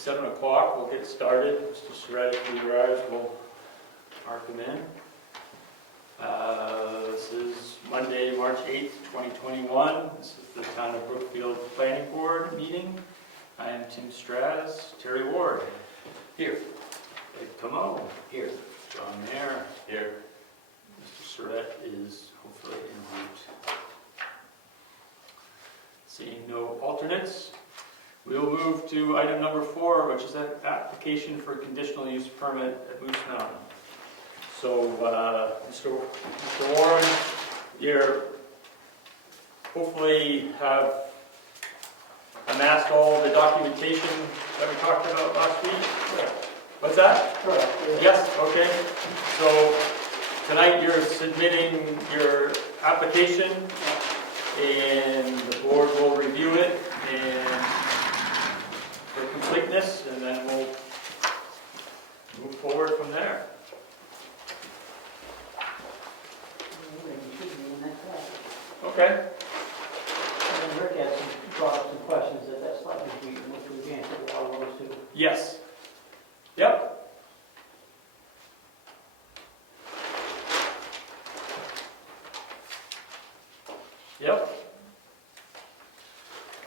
7 o'clock, we'll get started. Mr. Surratt, if you arrive, we'll mark him in. This is Monday, March 8th, 2021. This is the Town of Brookfield Planning Board meeting. I am Tim Straz, Terry Ward. Here. Ed Comeau. Here. John Mayer. Here. Mr. Surratt is hopefully en route. Seeing no alternates, we will move to item number 4, which is an application for a conditional use permit at Moose Mountain. So, Mr. Warren, you hopefully have amassed all the documentation that we talked about last week? Correct. What's that? Correct. Yes, okay. So, tonight you're submitting your application, and the board will review it and for completeness, and then we'll move forward from there. Okay. And Rick had brought up some questions at that slightly meeting, which we answered all of those too. Yes. Yep. Yep.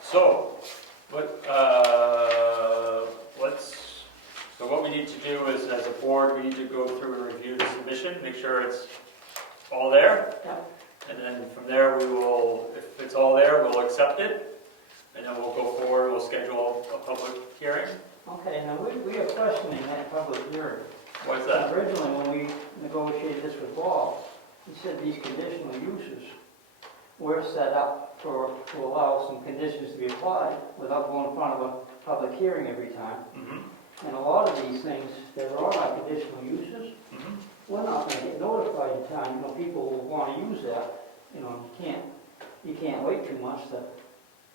So, what we need to do is, as a board, we need to go through and review the submission, make sure it's all there. Yep. And then from there, we will, if it's all there, we'll accept it. And then we'll go forward, we'll schedule a public hearing. Okay, now we are questioning that public hearing. What's that? Originally, when we negotiated this with Bob, he said these conditional uses were set up to allow some conditions to be applied without going in front of a public hearing every time. Mm-hmm. And a lot of these things, that are on our conditional uses, Mm-hmm. we're not going to get notified in time. You know, people will want to use that. You know, you can't wait too much to.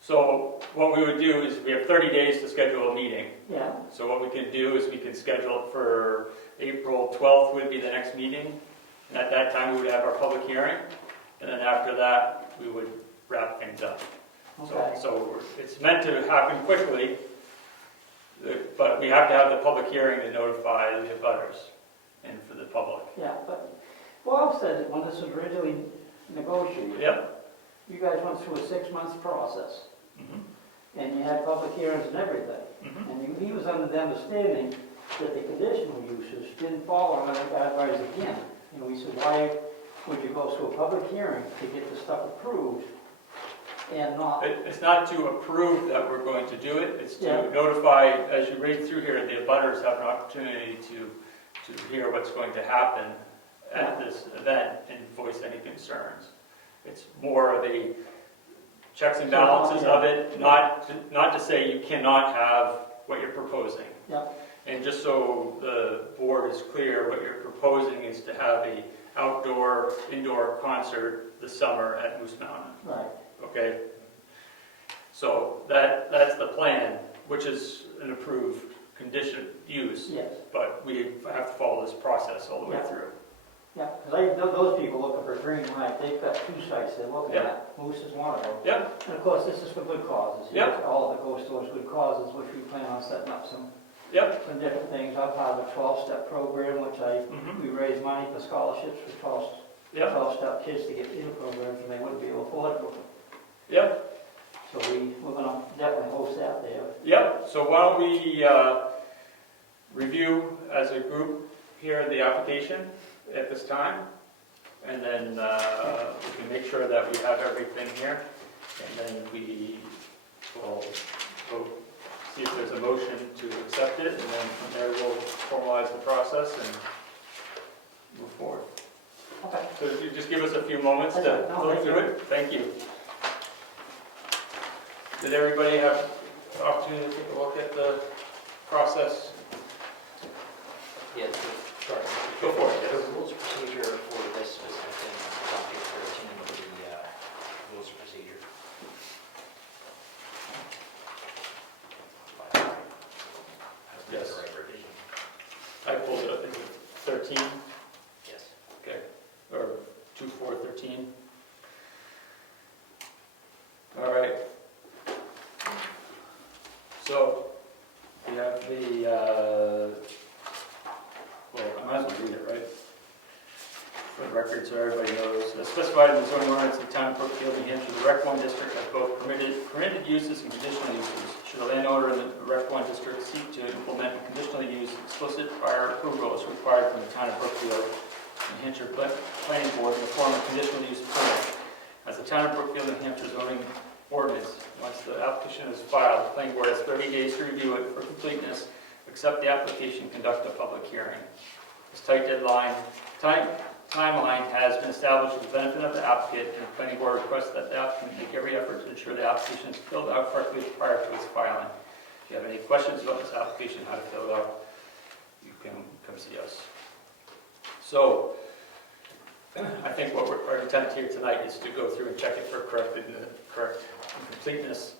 So what we would do is we have 30 days to schedule a meeting. Yeah. So what we can do is we can schedule it for April 12th would be the next meeting. And at that time, we would have our public hearing. And then after that, we would wrap things up. Okay. So it's meant to happen quickly, but we have to have the public hearing to notify the abutters and for the public. Yeah, but Bob said that when this was originally negotiated, Yep. you guys went through a 6-month process, Mm-hmm. and you had public hearings and everything. Mm-hmm. And he was under the understanding that the conditional uses didn't follow under the guidelines again. You know, he said, why would you go through a public hearing to get the stuff approved and not? It's not to approve that we're going to do it, it's to Yeah. notify, as you read through here, the abutters have an opportunity to hear what's going to happen at this event and voice any concerns. It's more of a checks and balances of it, not to say you cannot have what you're proposing. Yeah. And just so the board is clear, what you're proposing is to have a outdoor, indoor concert this summer at Moose Mountain. Right. Okay? So that's the plan, which is an approved condition use, Yes. but we have to follow this process all the way Yeah. through. Yeah, because those people looking for green light, they've got 2 sites they're looking Yeah. at. Moose is one of them. Yep, And of course, this is for good causes. You Yeah. know, all of it goes towards good causes, which we plan on setting up some yep. different things. I'm part of a 12-step program, which Mm-hmm. we raise money for scholarships for 12 Yep, 12-step kids to get into programs, and they wouldn't be able to afford it. yep, So we're going to definitely host that there. yep. So why don't we review as a group here the application at this time, and then we can make sure that we have everything here, and then we will see if there's a motion to accept it, and then from there we'll formalize the process and move forward. Okay. So if you just give us a few moments to Okay. No, look thank through you. it. Thank you. Did everybody have the opportunity to take a look at the process? Yes, sorry. Go for it, The yes. rules of procedure for this specific thing is on page 13 of the rules of procedure. I hope that's Yes. the right revision. I pulled it up, is it 13? Yes. Okay, or 2413. All right. So, we have have the, well, I might as well read it, right? For the record, so everybody knows. As specified in the zoning ordinance of the town of Brookfield, New Hampshire, the Rec 1 district has both permitted uses and conditional uses. Should a landowner in the Rec 1 district seek to implement a conditional use, explicit prior approval is required from the town of Brookfield, New Hampshire Planning Board in the form of conditional use permit. As the town of Brookfield, New Hampshire zoning ordinance, once the application is filed, the planning board has 30 days to review it for completeness, accept the application, conduct a public hearing. This tight timeline has been established for the benefit of the applicant, and the planning board requests that the applicant make every effort to ensure the application is filled out correctly prior to its filing. If you have any questions about this application, how to fill it out, you can come see us. So, I think what our intent here tonight is to go through and check it for correct completeness,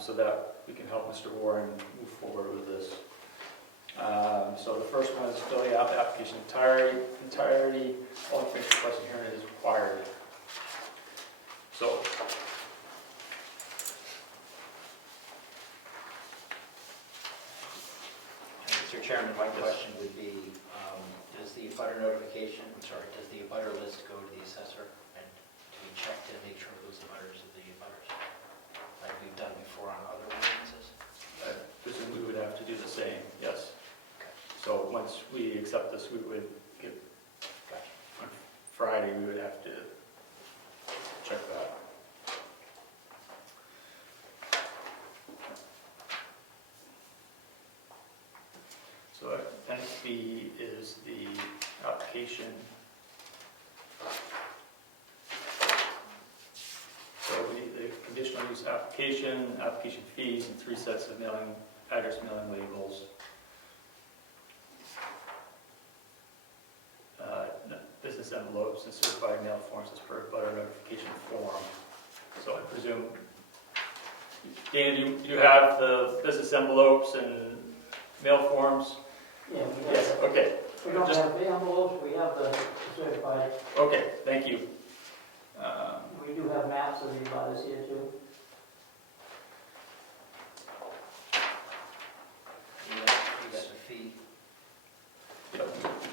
so that we can help Mr. Warren move forward with this. So the first one is filling out the application entirety. All information requested here is required. So, Mr. Chairman, my question would be, does the abutter notification, does the abutter list go to the assessor and to be checked to make sure those abutters are the abutters, like we've done before on other ordinances? I presume we would have to do the same, yes. Okay. So once we accept this, we would get, on Friday, we would have to check that. So appendix B is the application. So the conditional use application, application fees, and 3 sets of mailing, address mailing labels. Business envelopes and certified mail forms as per butter notification form. So I presume, Dan, you have the business envelopes and mail forms? Yeah, we Yes, have, okay. we don't Just- have the envelopes, we have the certified, Okay, thank you. we do have maps of the abutters here too. You got the fee. Yep.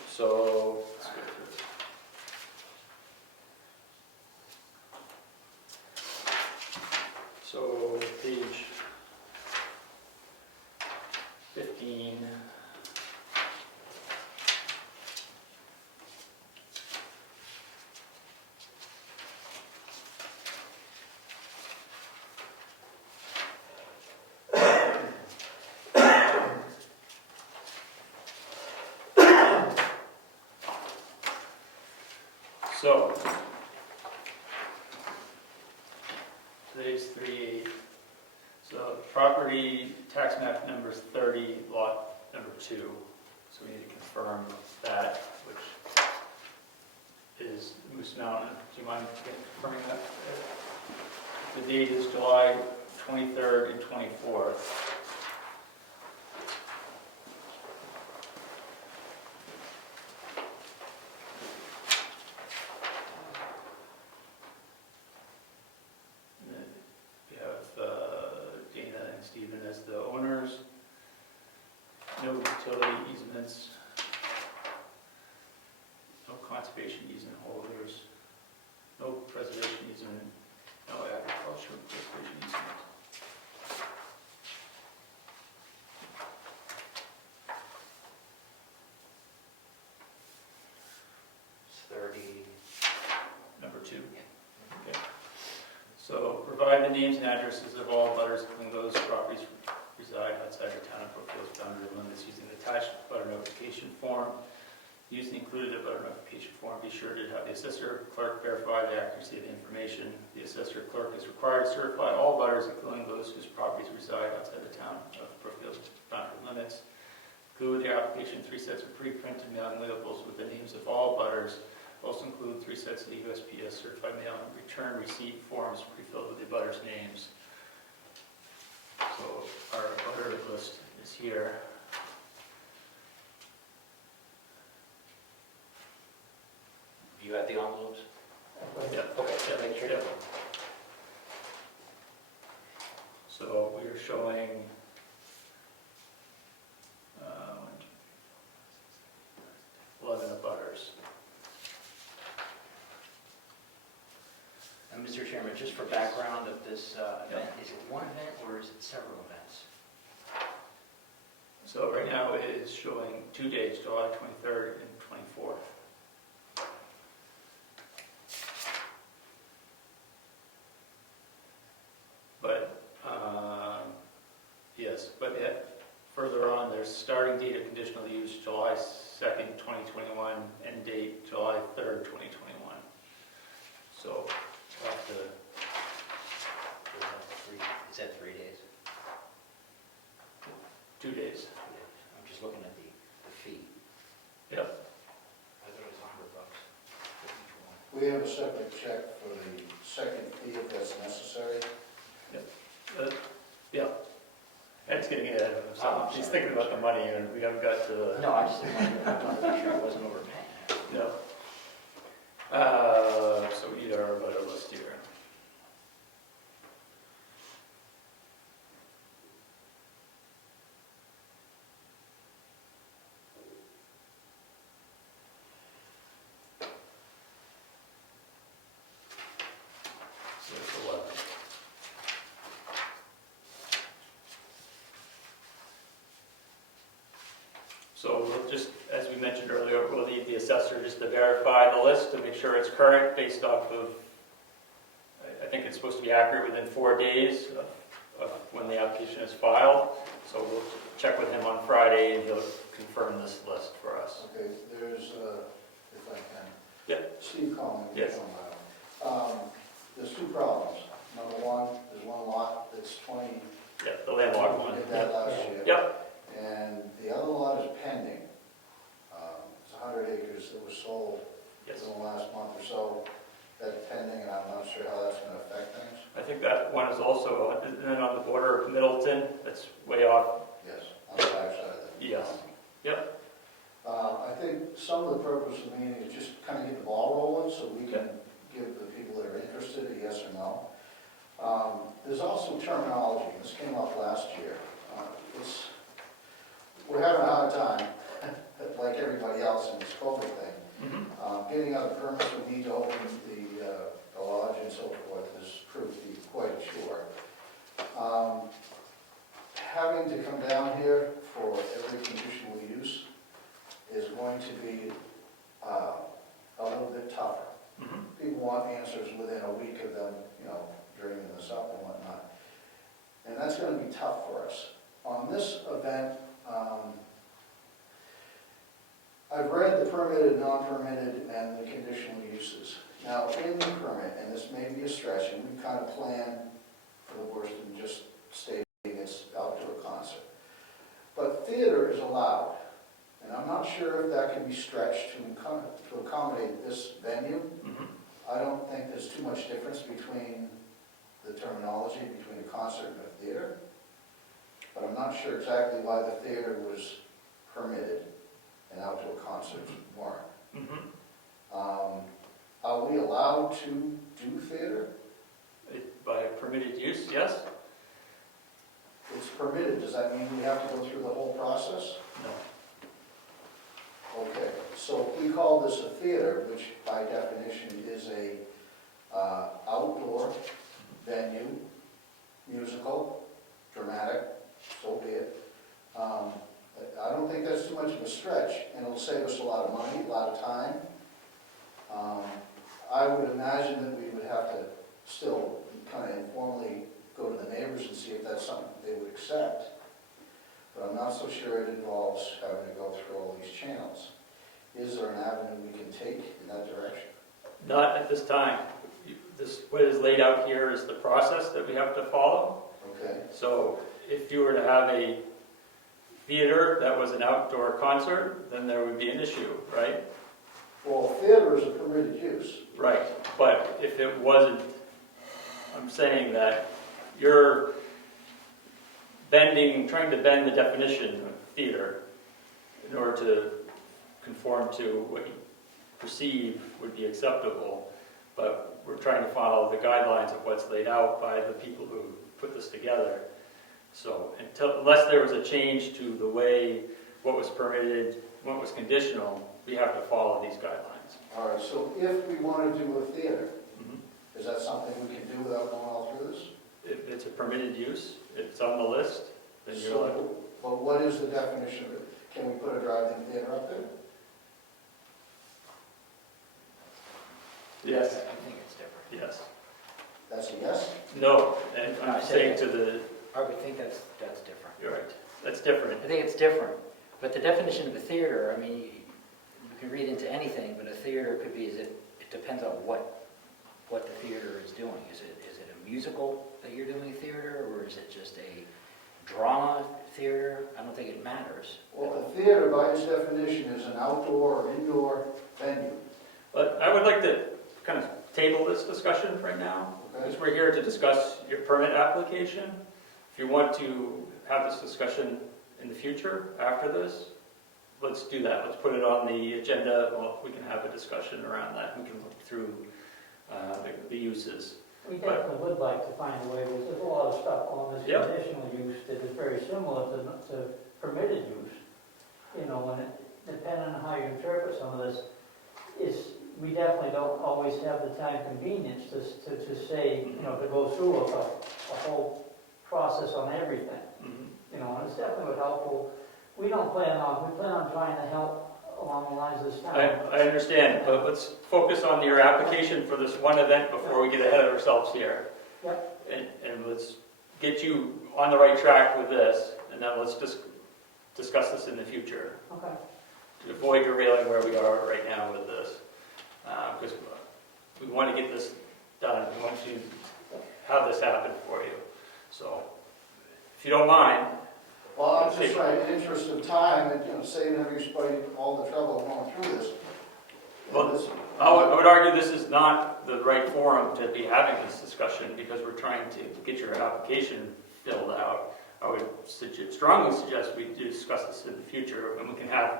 So, let's go through it. So, page 15. So, today's 3/8. So, property tax map number is 30, lot number 2. So we need to confirm that, which is Moose Mountain. Do you mind confirming that? The date is July 23rd and 24th. We have Dana and Stephen as the owners. No utility easements. No conservation easement holders. No preservation easement. No agricultural preservation easement. It's 30. Number 2. Okay. So provide the names and addresses of all butters, including those properties reside outside the town of Brookfield's boundary limits, using the attached butter notification form. Use the included butter notification form. Be sure to have the assessor clerk verify the accuracy of the information. The assessor clerk is required to certify all butters, including those whose properties reside outside the town of Brookfield's boundary limits. Include their application 3 sets of pre-printed mailing labels with the names of all butters. Also include 3 sets of USPS certified mail and return receipt forms pre-filled with the butters' names. So our butter list is here. You have the envelopes? Yeah. Okay, so make sure. Yeah. So we are showing just for background of this event, is it one event or is it several events? So right now it is showing 2 dates, July 23rd and 24th. But, yes, but further on, there's starting date of conditional use, July 2nd, 2021, end date, July 3rd, 2021. So, we'll have to, Is that 3 days? 2 days. I'm just looking at the fee. Yep. I thought it was $100 for each one. We have a separate check for the second fee if that's necessary. Yeah. Ed's getting ahead of Oh, himself. I'm He's sorry. thinking about the money and we haven't got to the... No, I just wanted to make sure I wasn't overpaying. No. So we need our butter list here. So it's 11. So we'll just, as we mentioned earlier, we'll need the assessor just to verify the list to make sure it's current based off of, I think it's supposed to be accurate within 4 days of when the application is filed. So we'll check with him on Friday and he'll confirm this list for us. Okay, there's, if I can. Yeah. Steve Comeau. Yes. There's two problems. Number one, there's one lot that's 20. Yeah, the landlocked We one. did that last year. Yep, And the other lot is pending. It's 100 acres that was sold yes. in the last month or so. That's pending, and I'm not sure how that's going to affect things. I think that one is also, and then on the border of Middleton, that's way off. Yes, on the backside of that. Yes. Yep. I think some of the purpose of the meeting is just kind of get the ball rolling so we can give the people that are interested a yes or no. There's also terminology. This came up last year. We're having a hard time, like everybody else in this COVID thing. Mm-hmm. Getting other permits we need to open the lodge and so forth has proved to be quite a chore. Having to come down here for every conditional use is going to be a little bit tougher. Mm-hmm. People want answers within a week of them, dreaming this up and whatnot. And that's going to be tough for us. On this event, I've read the permitted, non-permitted, and the conditional uses. Now, in the permit, and this may be a stretch, and we kind of plan for the worst and just stating it's outdoor concert. But theater is allowed, and I'm not sure if that can be stretched to accommodate this venue. Mm-hmm. I don't think there's too much difference between the terminology between a concert and a theater, but I'm not sure exactly why the theater was permitted and outdoor concerts weren't. Mm-hmm. Are we allowed to do theater? By permitted use, yes? It's permitted, does that mean we have to go through the whole process? No. Okay, so if we call this a theater, which by definition is a outdoor venue, musical, dramatic, so be it. I don't think that's too much of a stretch, and it'll save us a lot of money, a lot of time. I would imagine that we would have to still kind of informally go to the neighbors and see if that's something they would accept. But I'm not so sure it involves having to go through all these channels. Is there an avenue we can take in that direction? Not at this time. What is laid out here is the process that we have to follow. Okay, So if you were to have a theater that was an outdoor concert, then there would be an issue, right? well, theater is a permitted use. Right, but if it wasn't, I'm saying that you're trying to bend the definition of theater in order to conform to what you perceive would be acceptable, but we're trying to follow the guidelines of what's laid out by the people who put this together. So unless there was a change to the way what was permitted, what was conditional, we have to follow these guidelines. All right, so if we want to do a theater, Mm-hmm. Is that something we can do without going all through this? If it's a permitted use, it's on the list, then you're allowed. So, but what is the definition of it? Can we put a drive-in theater up there? Yes, I think it's different. yes. That's a yes? No, and I'm saying to the, I would think that's different. you're right, that's different. I think it's different, but the definition of a theater, I mean, you can read into anything, but a theater could be, it depends on what the theater is doing. Is it a musical that you're doing theater, or is it just a drama theater? I don't think it matters. Well, a theater, by its definition, is an outdoor or indoor venue. But I would like to kind of table this discussion right now, Okay? because we're here to discuss your permit application. If you want to have this discussion in the future, after this, let's do that. Let's put it on the agenda. Well, we can have a discussion around that. We can look through the uses. We definitely would like to find a way, because there's a lot of stuff on this Yep. conditional use that is very similar to permitted use. You know, and depending on how you interpret some of this, we definitely don't always have the time convenience to say, you know, to go through a whole process on everything. Mhm. You know, and it's definitely helpful. We plan on trying to help along the lines of this town. I understand, but let's focus on your application for this one event before we get ahead of ourselves here. Yep. And let's get you on the right track with this, and then let's just discuss this in the future. Okay. To avoid derailing where we are right now with this. Because we want to get this done, we want to have this happen for you. So, if you don't mind, Well, I'm just trying, in the interest of time, and, you know, saving everybody all the trouble of going through this. Well, And this- I would argue this is not the right forum to be having this discussion because we're trying to get your application filled out. I would strongly suggest we discuss this in the future, and we can have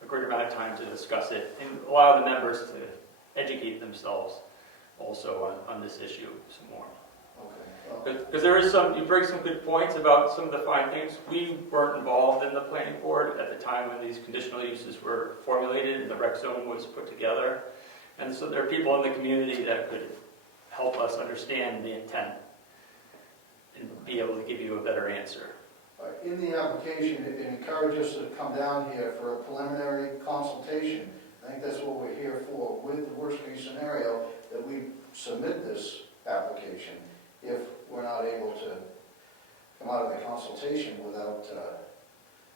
a greater amount of time to discuss it and allow the members to educate themselves also on this issue some more. Okay, well, Because there is you bring some good points about some of the fine things. We weren't involved in the planning board at the time when these conditional uses were formulated and the rec zone was put together. And so there are people in the community that could help us understand the intent and be able to give you a better answer. in the application, it encourages us to come down here for a preliminary consultation. I think that's what we're here for, with the worst-case scenario, that we submit this application if we're not able to come out of the consultation without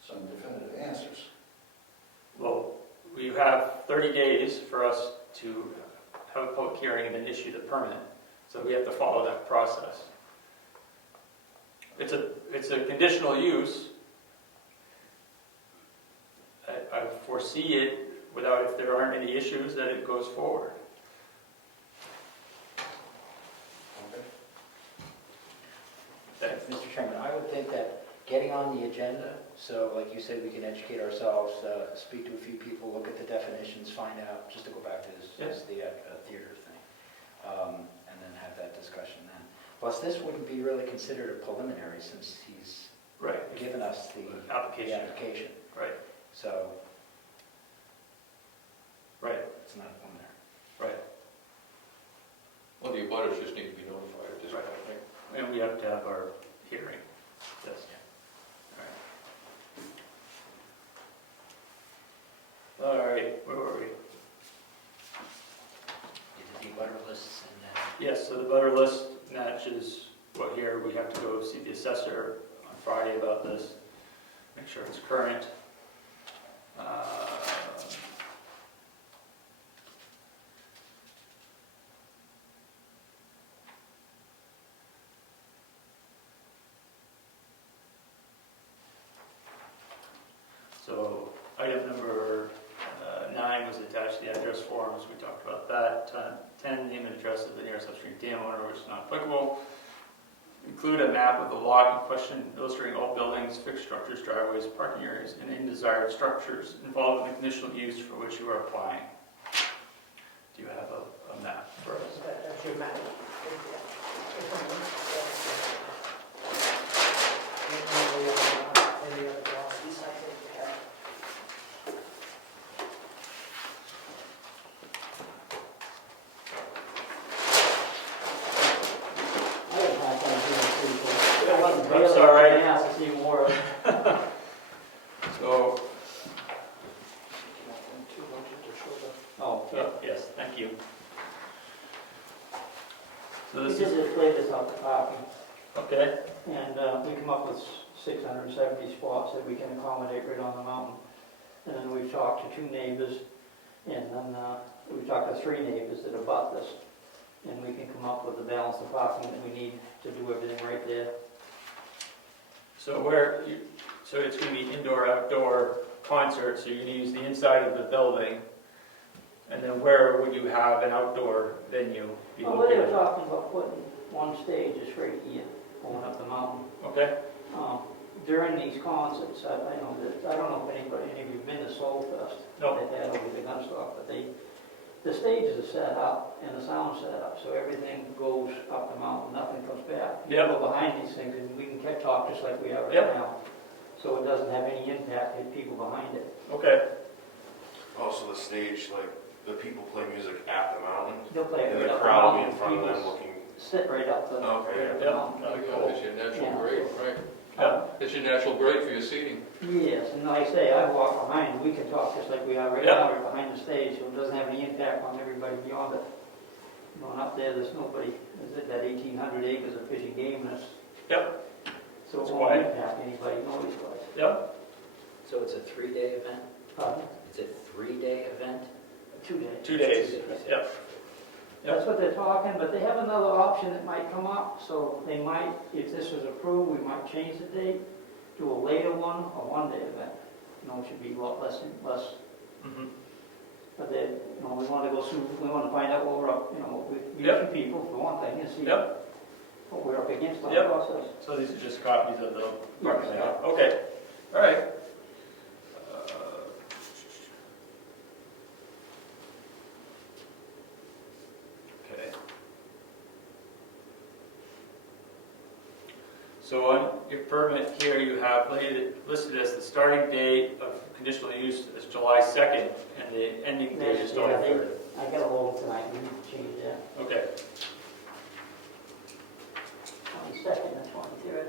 some definitive answers. Well, we have 30 days for us to have a public hearing and then issue the permit. So we have to follow that process. It's a conditional use. I foresee it if there aren't any issues, that it goes forward. Okay. Mr. Chairman, I would think that getting on the agenda, so like you said, we can educate ourselves, speak to a few people, look at the definitions, find out, just to go back to the theater thing, and then have that discussion then. Plus, this wouldn't be really considered a preliminary since he's Right. given us the Application. application. Right. So Right. it's not a preliminary. Right. Well, the abutters just need to be notified at this Right. point, right? And we have to have our hearing. Yes. All right, where were we? You did the butter lists and then Yes, so the butter list matches what here, we have to go see the assessor on Friday about this, make sure it's current. So item number 9 was attached to the address forms, we talked about that. 10, name and address of the nearest upstream dam owner, which is not applicable. Include a map of the lot in question illustrating all buildings, fixed structures, driveways, parking areas, and undesired structures involved in the conditional use for which you are applying. Do you have a map for us? That's your map. Any other drawings? I think you have. wasn't I'm really sorry. fast, it's even worse. So, Oh, yeah. yes, thank you. So We this did is, display this out the parking, okay, and we come up with 670 spots that we can accommodate right on the mountain. And then we've talked to 2 neighbors, and then we talked to 3 neighbors that abut this. And we can come up with the balance of parking that we need to do everything right there. so so it's gonna be indoor, outdoor concerts, so you're gonna use the inside of the building. And then where would you have an outdoor venue be Well, they were located? talking about putting one stage just right here, going up the mountain. Okay, During these concerts, I know that, I don't know if any of you've been to Soul Fest. No. They've had over the gun stock, but the stages are set up and the sound's set up, so everything goes up the mountain, nothing comes back. You Yep. go behind these things and we can talk just like we are right Yep. now. So it doesn't have any impact on people behind it. okay, Also, the stage, like, the people play music at the mountain, They'll play it and right the up the crowd will be in mountain. front of them People looking. sit right up the, Okay. right up the Yep. mountain. that'd be Yeah, cool. it's your natural Yeah. grade, right? Yeah. It's your natural grade for your seating. Yes, and like I say, I walk behind, we can talk just like we are right Yep. now, right behind the stage, so it doesn't have any impact on everybody beyond it. Going up there, there's nobody, is it that 1,800 acres of fish and game, and it's, Yep, so it It's won't quiet. impact anybody noise-wise. yep, So it's a 3-day event? Pardon? It's a 3-day event? 2 days. 2 days, 2 days. yep. Yep. That's what they're talking, but they have another option that might come up, so they might, if this was approved, we might change the date, do a later one, a 1-day event. You know, it should be a lot less, Mhm. but they, you know, we want to go through, we want to find out what we're up, you know, we Yep. meet people for one thing, and see Yep, what we're up against on the Yep. process. so these are just copies of the parking Yeah. lot, okay, all right. Okay. So on your permit here, you have listed as the starting date of conditional use is July 2nd, and the ending date is July Yeah, they- 3rd. I got a hold tonight, we need to change that. Okay, 22nd and 23rd,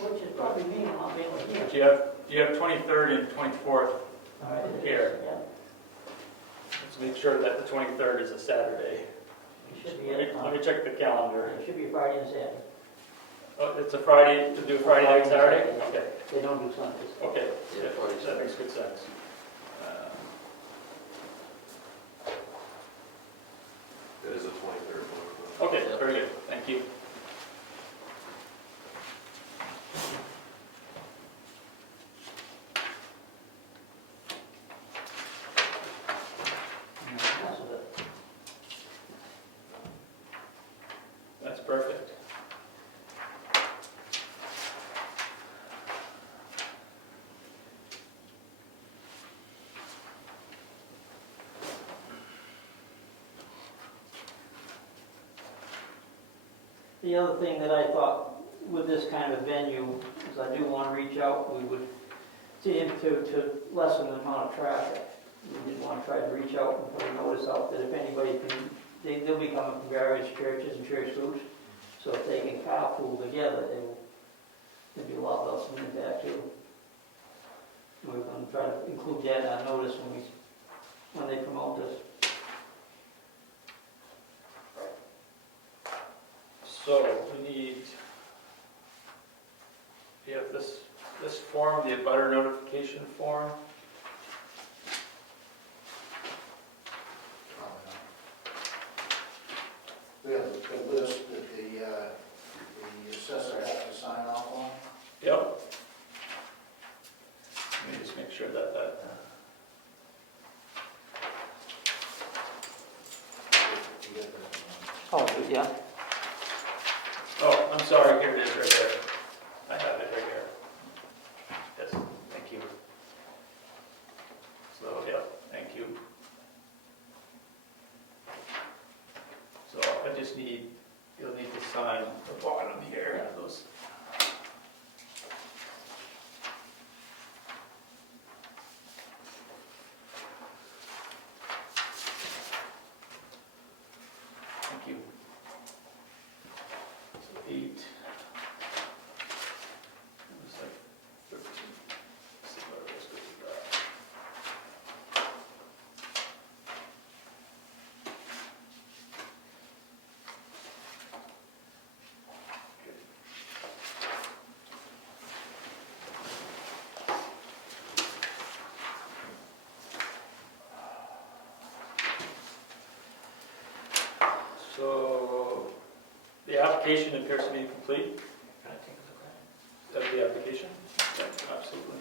which is probably me, and I'll be able to hear. but you have 23rd and 24th, All right, it is, Here. yeah. let's make sure that the 23rd is a Saturday. It should be, Let me check the calendar. it should be Friday and Saturday. Oh, it's a Friday, to do Friday night, Saturday? Okay, They don't do Sundays. okay, Yeah, Friday, that makes good sense. That is a 23rd one. Okay, very good, thank you. That's it. That's perfect. The other thing that I thought with this kind of venue is I do want to reach out, we would, to lessen the amount of traffic. We did want to try to reach out and put a notice out that if anybody can, they'll be coming from various churches and church groups. So if they can carpool together, there'll be a lot less of an impact too. And we're going to try to include that in our notice when they promote this. So we need, you have this form, the abutter notification form. We have the list that the assessor has to sign off on. Yep. Let me just make sure that You get that. Oh, yeah. oh, I'm sorry, here it is right there. I have it right here. Yes, thank you. So, yeah, thank you. So I just need, you'll need to sign the bottom here, those. Thank you. So 8. application appears to be complete. Can I take a look at it? Of the application? Yeah, absolutely.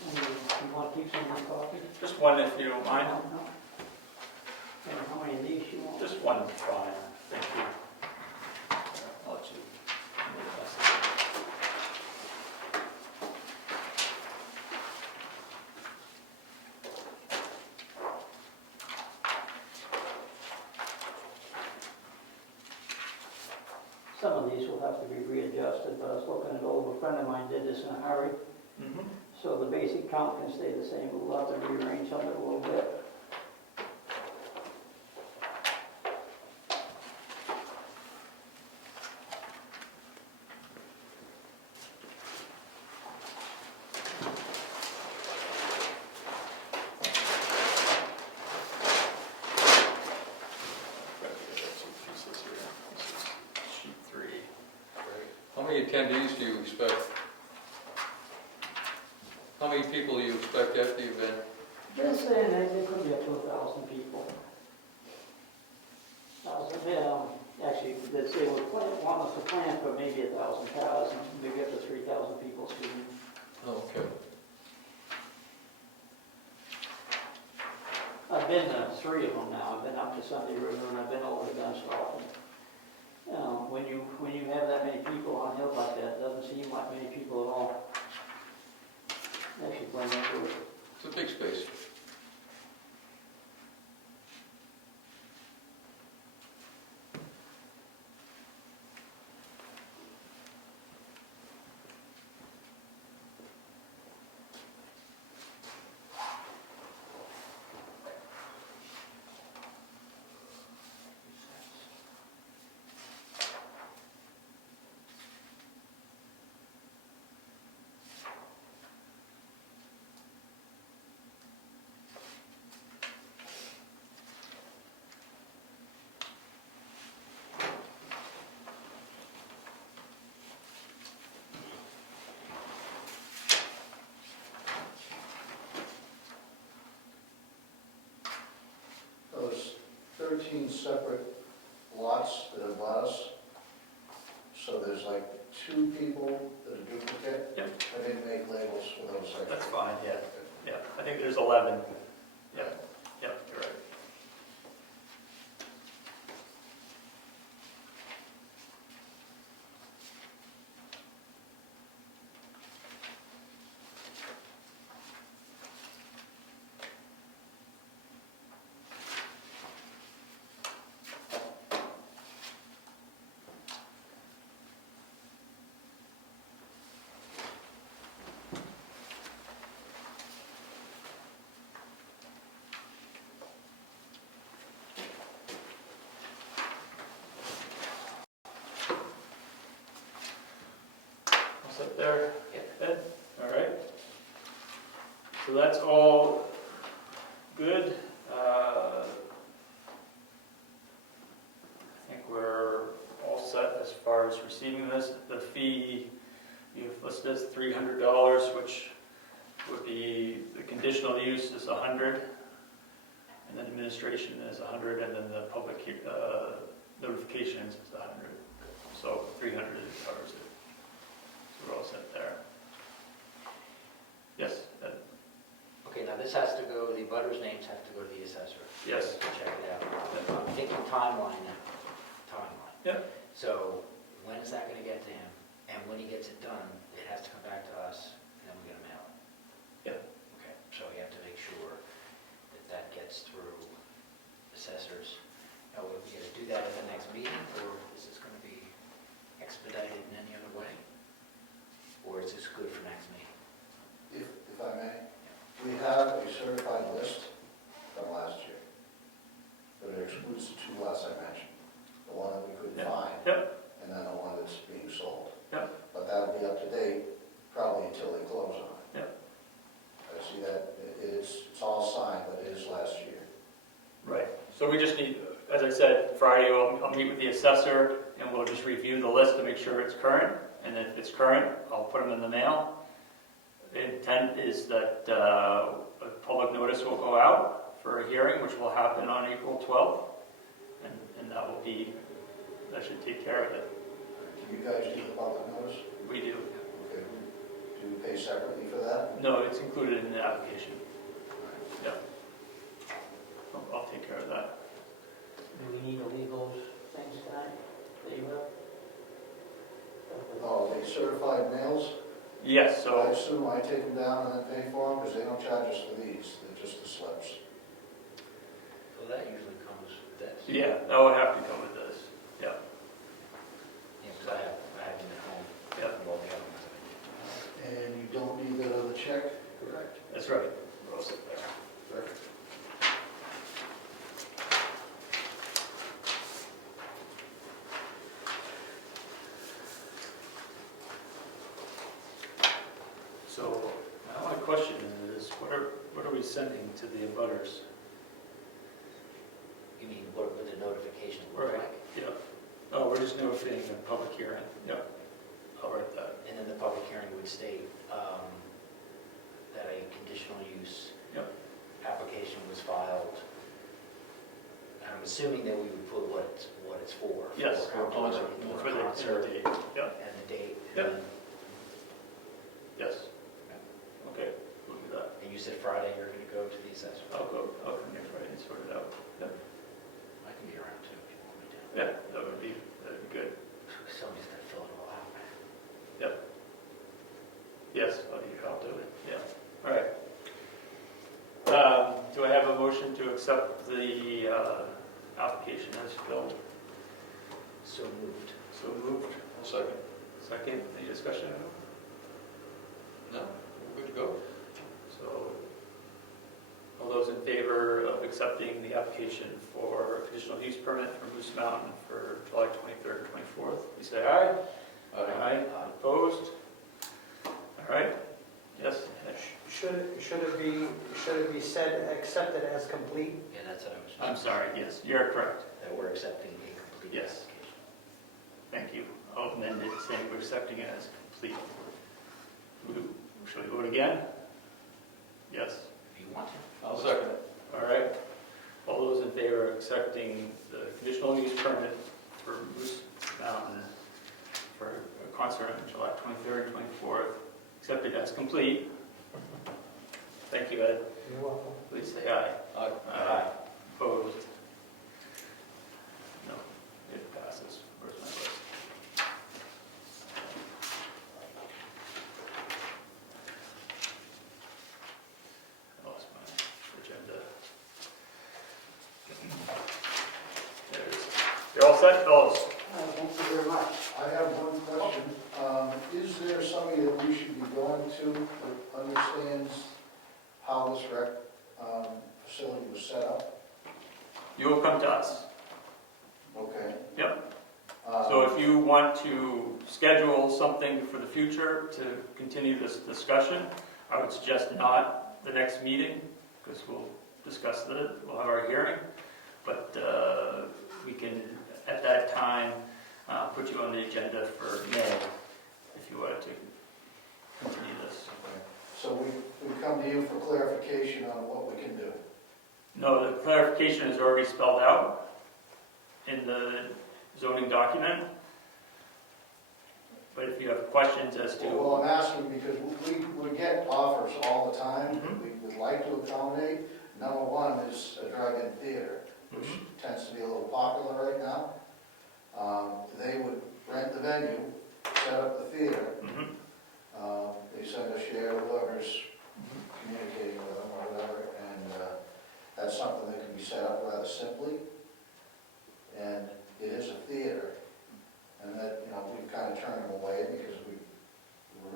You want to keep some of these copies? Just one if you don't mind. No? And how many of these you want? Just one is fine. Thank you. I'll let you. Some of these will have to be readjusted, but I was looking it over. A friend of mine did this in a hurry, Mhm. so the basic count can stay the same, but we'll have to rearrange some of it a little bit. Two pieces here. This is sheet 3. How many attendees do you expect? How many people do you expect at the event? They're saying that there could be up to 1,000 people. 1,000, actually, they say want us to plan for maybe 1,000 cars, and maybe up to 3,000 people shooting. Oh, okay. I've been to 3 of them now. I've been up to Sunday River, and I've been over to Gunstop. When you have that many people on hills like that, it doesn't seem like many people at all. Actually, blend into it. It's a big space. Those 13 separate lots that have lots, so there's like 2 people that are duplicate? Yep. I didn't make labels for those sections. That's fine, yeah. Yeah, I think there's 11. Yeah, yeah, you're right. Up there? Yep. Ed? All right. So that's all good. I think we're all set as far as receiving this. The fee you've listed as $300, which would be, the conditional use is $100, and then administration is $100, and then the public notifications is $100. So $300 covers it. We're all set there. Yes, Ed? Okay, now this has to go, the butters' names have to go to the assessor. Yes. To check it out. I'm thinking timeline now, timeline. Yep. So when is that gonna get to him? And when he gets it done, it has to come back to us, and then we're gonna mail it? Yep. Okay, so we have to make sure that that gets through assessors. Now, are we gonna do that at the next meeting, or is this gonna be expedited in any other way? Or is this good for next meeting? If I may, we have a certified list from last year, but it excludes the 2 lots I mentioned. The one that we couldn't Yeah. find, Yep. and then the one that's being sold. Yep. But that'll be up to date, probably until they close on it. Yep. I see that, it's all signed, but it is last year. Right. So we just need, as I said, Friday I'll meet with the assessor and we'll just review the list to make sure it's current. And if it's current, I'll put them in the mail. The intent is that a public notice will go out for a hearing, which will happen on April 12th. And that will be that should take care of it. Do you guys do the public notice? We do. Okay. Do you pay separately for that? No, it's included in the application. Yeah. I'll take care of that. Do we need to leave those things tonight that you have? Oh, they certified mails? Yes, I so, assume I take them down and then pay for them, because they don't charge us for these, they're just the slips. So that usually comes with this. yeah, that would have to come with this. Yeah, Yeah, because I have them at home. yeah, With all the other ones that And you don't need that other check? Correct. that's right. We're all set there. Perfect. So, now my question is, what are we sending to the abutters? You mean, what would the notification look Right. like? Yeah. Oh, we're just notifying a public hearing. Yeah, I'll write that. And then the public hearing would state that a conditional use Yep. application was filed. And I'm assuming that we would put what it's for. Yes, for for a concert. For the concert, date. Yeah, and the date. Yep. And yes. Okay, we'll do that. and you said Friday you're going to go to the assessor. I'll come here Friday and sort it out. Yep. I can be around too if you want me to. Yeah, that'd be good. Somebody's got to fill it all out. Yes, I'll do it, yeah. All right. Do I have a motion to accept the application as filled? So moved. So moved. I'll second. Second, any discussion? No, we're good to go. So, all those in favor of accepting the application for a conditional use permit for Moose Mountain for July 23rd and 24th, please say aye. Aye. Opposed? All right, yes? Should it be said, accepted as complete? Yeah, that's what I was. I'm sorry, yes, you're correct. That we're accepting a complete Yes. application. Thank you. I'll amend it saying we're accepting it as complete. Shall we vote again? Yes? If you want to. I'll second it. All right. All those in favor of accepting the conditional use permit for Moose Mountain for a concert on July 23rd and 24th, accepted as complete. Thank you, Ed. You're welcome. Please say aye. Aye. Aye. Opposed? No, it passes. Where's my list? I lost my agenda. There it is. You're all set, fellas? Thank you very much. I have one question. Is there somebody that we should be going to that understands how this facility was set up? You will come to us. Okay. Yep. So if you want to schedule something for the future to continue this discussion, I would suggest not the next meeting, because we'll we'll have our hearing. But we can, at that time, put you on the agenda for May, if you wanted to continue this. So we come to you for clarification on what we can do. No, the clarification is already spelled out in the zoning document. But if you have questions as to... Well, I'm asking because we get offers all the time. Mhm. We would like to accommodate. Number one is a drive-in theater, which tends to be a little popular right now. They would rent the venue, set up the theater. Mhm. They send a share of whoever's communicating with them or whatever, and that's something that can be set up rather simply. And it is a theater, and that, we've kind of turned them away because we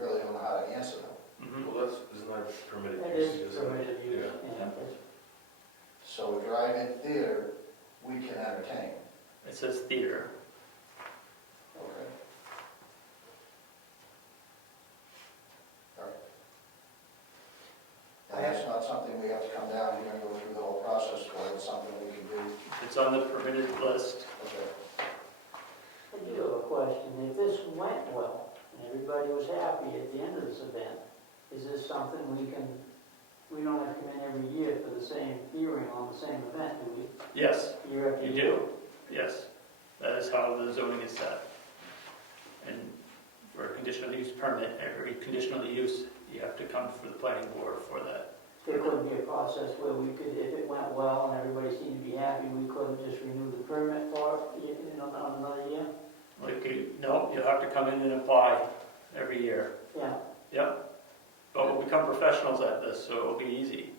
really don't know how to answer them. Mhm. Well, isn't that permitted That use? is isn't it? permitted use. Yeah. Yeah. So a drive-in theater, we can entertain. It says theater. Okay. All right. And that's not something we have to come down here and go through the whole process for, it's something we can do. It's on the permitted list. Okay. I do have a question. If this went well, and everybody was happy at the end of this event, is this something we don't have to come in every year for the same hearing on the same event, do we? Yes, Year after you year? do. Yes. That is how the zoning is set. And for a conditional use permit, every conditional use, you have to come for the planning board for that. There couldn't be a process where we could, if it went well and everybody seemed to be happy, we couldn't just renew the permit for it, on another year? Like, no, you'll have to come in and apply every year. Yeah, Yep. But we'll become professionals at this, so it'll be easy.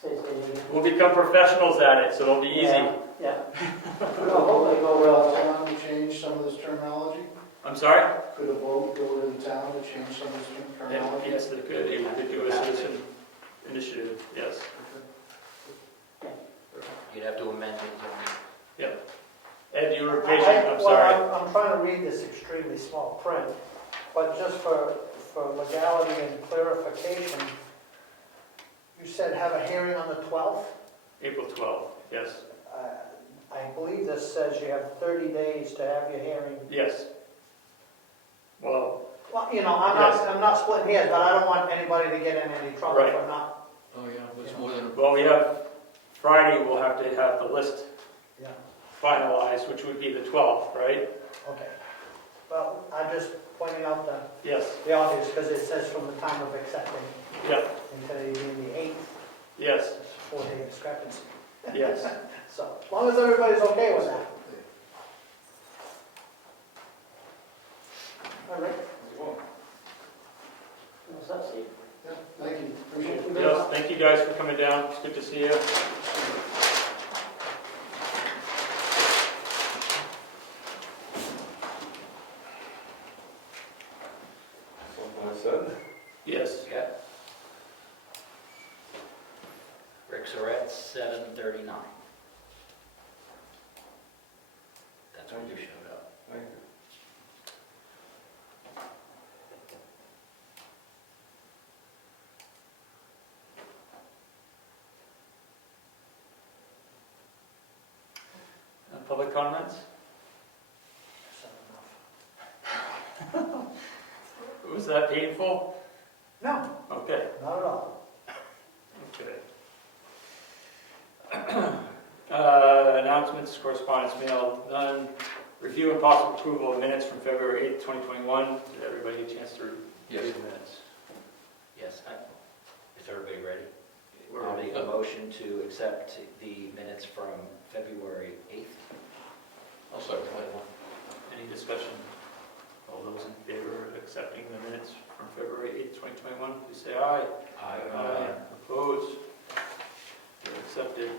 say again. We'll become professionals at it, so it'll be easy. Yeah. Could a vote go to the town to change some of this terminology? I'm sorry? Could a vote go to the town to change some of this terminology? Yes, they could. They could do a citizen initiative, yes. You'd have to amend it. Ed, you were patient, I'm sorry. Well, I'm trying to read this extremely small print, but just for legality and clarification, you said have a hearing on the 12th? April 12th, yes. I believe this says you have 30 days to have your hearing. Yes. Well, Well, you know, I'm not splitting hairs, but I don't want anybody to get in any trouble Right. for not, Oh, yeah, it's more than, we have, Friday, we'll have to have the list yeah, finalized, which would be the 12th, right? okay. Well, I'm just pointing out Yes, the obvious, because it says from the time of accepting yep, until you mean the 8th, yes, it's a 4-day discrepancy. yes. So, as long as everybody's okay with that. All right. What's that, Steve? Yeah, thank you, appreciate it. Thank you very Yes, much. thank you guys for coming down. It's good to see you. Something I said? Yes. Yeah. Rick's are at 7:39. That's when you showed up. Thank you. Public comments? Was that painful? No, Okay, not at all. okay. Announcements, correspondence, mail, none. Review and possible approval of minutes from February 8th, 2021. Did everybody get a chance to review yes. the minutes? Yes, is everybody ready? We're I'll ready. make a motion to accept the minutes from February 8th. I'll second that one. Any discussion? All those in favor of accepting the minutes from February 8th, 2021, please say aye. Opposed? They're accepted.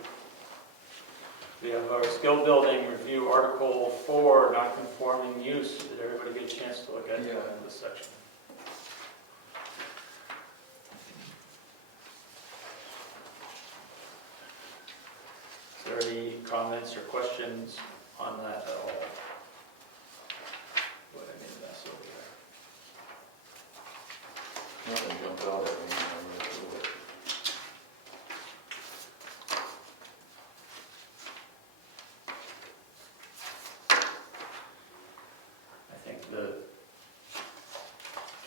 We have our skill building review, Article 4, non-conforming use. Did everybody get a chance to look at Yeah. this section? Is there any comments or questions on that at all? Boy, I made a mess over there. Nothing jumped out at me. when I read through it. I think the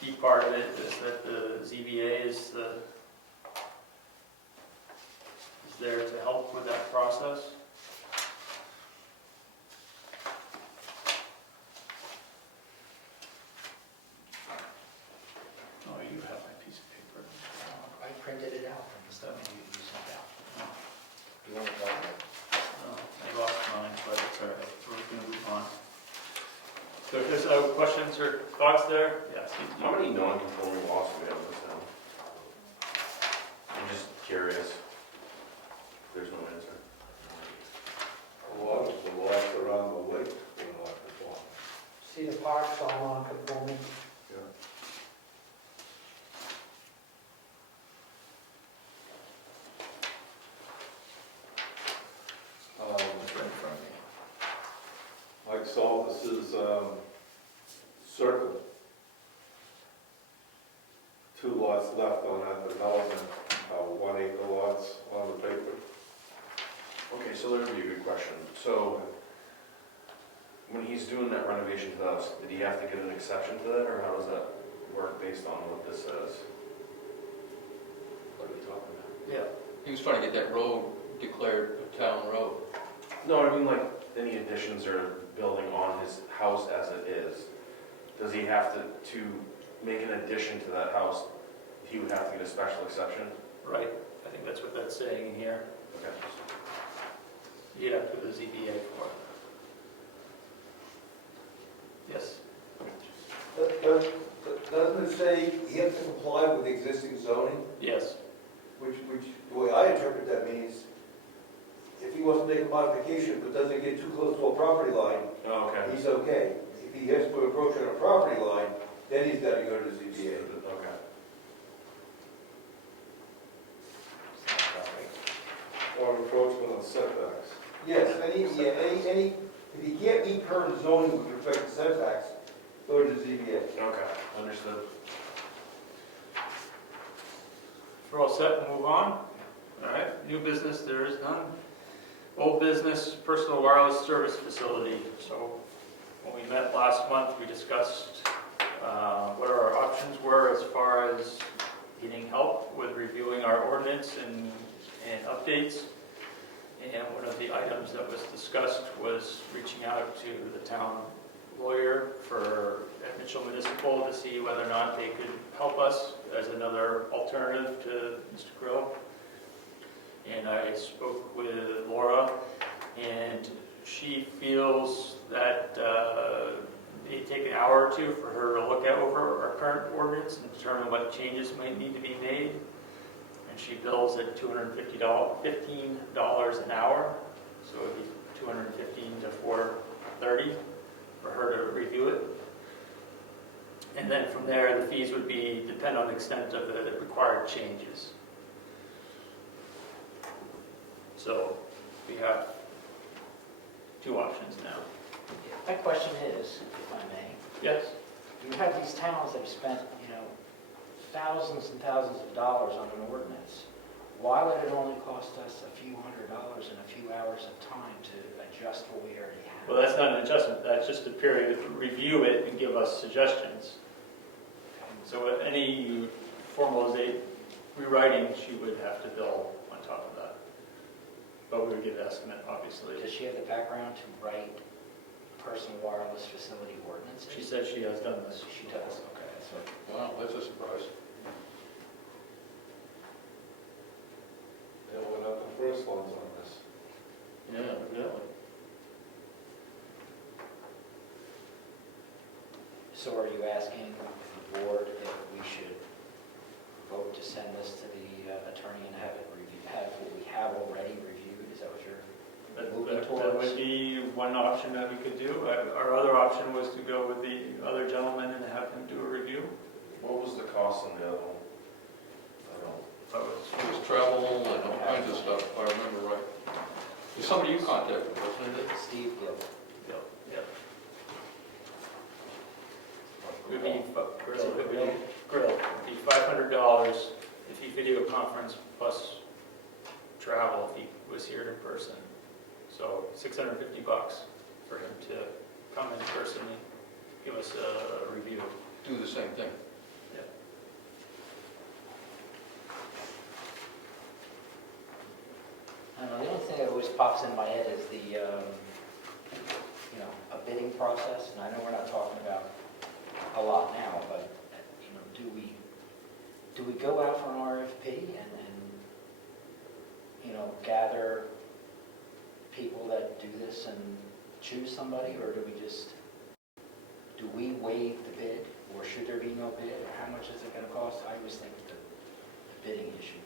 key part of it is that the ZBA is there to help with that process. Oh, you have my piece of paper. I printed it out from the stuff you sent out. You want to go ahead? Oh, I lost mine, but it's all right. We're going to move on. So if there's questions or thoughts there? Yes. How many non-conforming lots do we have in this town? I'm just curious. There's no answer. A lot of the lots around the lake were not conforming. Cedar Park's all non-conforming. It's right in front of me. Like Saltus's circle. 2 lots left on that development, 1 acre lots on the paper. Okay, so that would be a good question. So, when he's doing that renovation to the house, did he have to get an exception to that, or how does that work based on what this says? What are we talking about? Yeah. He was trying to get that road declared a town road. No, I mean like any additions or building on his house as it is, does he have to make an addition to that house? He would have to get a special exception? Right, I think that's what that's saying here. Okay. You'd have to go to the ZBA for it. Yes? Doesn't it say he has to comply with existing zoning? Yes. Which, the way I interpret that means, if he wants to make a modification but doesn't get too close to a property line, Oh, okay. he's okay. If he has to approach on a property line, then he's got to go to the ZBA. Okay. Sounds about right. Or encroachment on setbacks. Yes, any, if he can't meet current zoning with respect to setbacks, go to the ZBA. Okay, understood. We're all set, move on. All right, new business, there is none. Old business, personal wireless service facility. So when we met last month, we discussed what our options were as far as getting help with reviewing our ordinance and updates. And one of the items that was discussed was reaching out to the town lawyer at Mitchell Municipal to see whether or not they could help us as another alternative to Mr. Grill. And I spoke with Laura, and she feels that it'd take an hour or two for her to look over our current ordinance and determine what changes might need to be made. And she bills at $15 an hour, so it'd be $215 to $430 for her to review it. And then from there, the fees would depend on the extent of the required changes. So we have two options now. My question is, if I may, Yes? you have these towns that have spent, thousands and thousands of dollars on an ordinance. Why would it only cost us a few $100s and a few hours of time to adjust what we already have? Well, that's not an adjustment, that's just a period to review it and give us suggestions. So any rewriting, she would have to bill on top of that. But we would give an estimate, obviously. Does she have the background to write personal wireless facility ordinances? She said she has done this. She does, okay. So Wow, that's a surprise. Yeah, we're not the first ones on this. Yeah, really. So are you asking the board if we should vote to send this to the attorney and have it reviewed, have what we have already reviewed? Is that what you're moving That towards? would be one option that we could do. Our other option was to go with the other gentleman and have him do a review. What was the cost on the other one? I don't know. It was travel and all kinds of stuff, if I remember right. It's somebody you contacted, wasn't it? Steve Gill. Yeah. It would be grill. It would be $500 if he video conference plus travel if he was here in person. So $650 for him to come in person and give us a review. Do the same thing. Yeah. I don't know, the only thing that always pops in my head is the, a bidding process, and I know we're not talking about a lot now, but, do we go out for an RFP and gather people that do this and choose somebody, or do we waive the bid, or should there be no bid, or how much is it going to cost? I always think the bidding issue,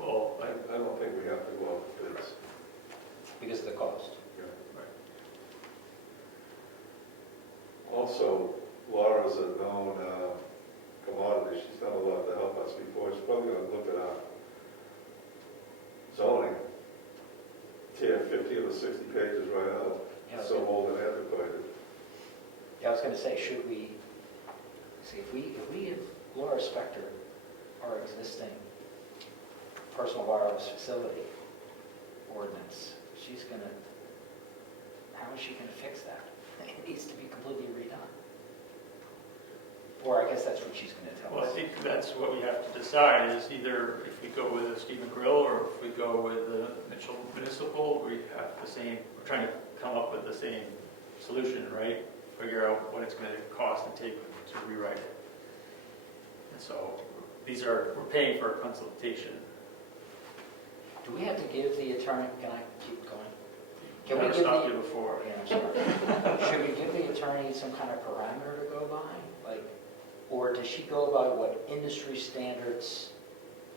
Well, I don't think we have to go out for bids. because of the cost. Also, Laura's a known commodity, she's done a lot to help us before, she's probably gonna look at our zoning, tear 50 of the 60 pages right out, Yeah, so old and antiquated. Yeah, I was going to say, should we, if we give Laura Spector our existing personal wireless facility ordinance, how is she going to fix that? It needs to be completely redone. Or I guess that's what she's going to tell Well, I us. think that's what we have to decide, is either if we go with a Stephen Grill or if we go with the Mitchell Municipal, we have we're trying to come up with the same solution, right? Figure out what it's gonna cost and take to rewrite it. And so, we're paying for a consultation. Do we have to give the attorney, can I keep going? Can we Never give stopped the, you before. yeah, I'm sorry. Should we give the attorney some kind of parameter to go by? Like, or does she go by what industry standards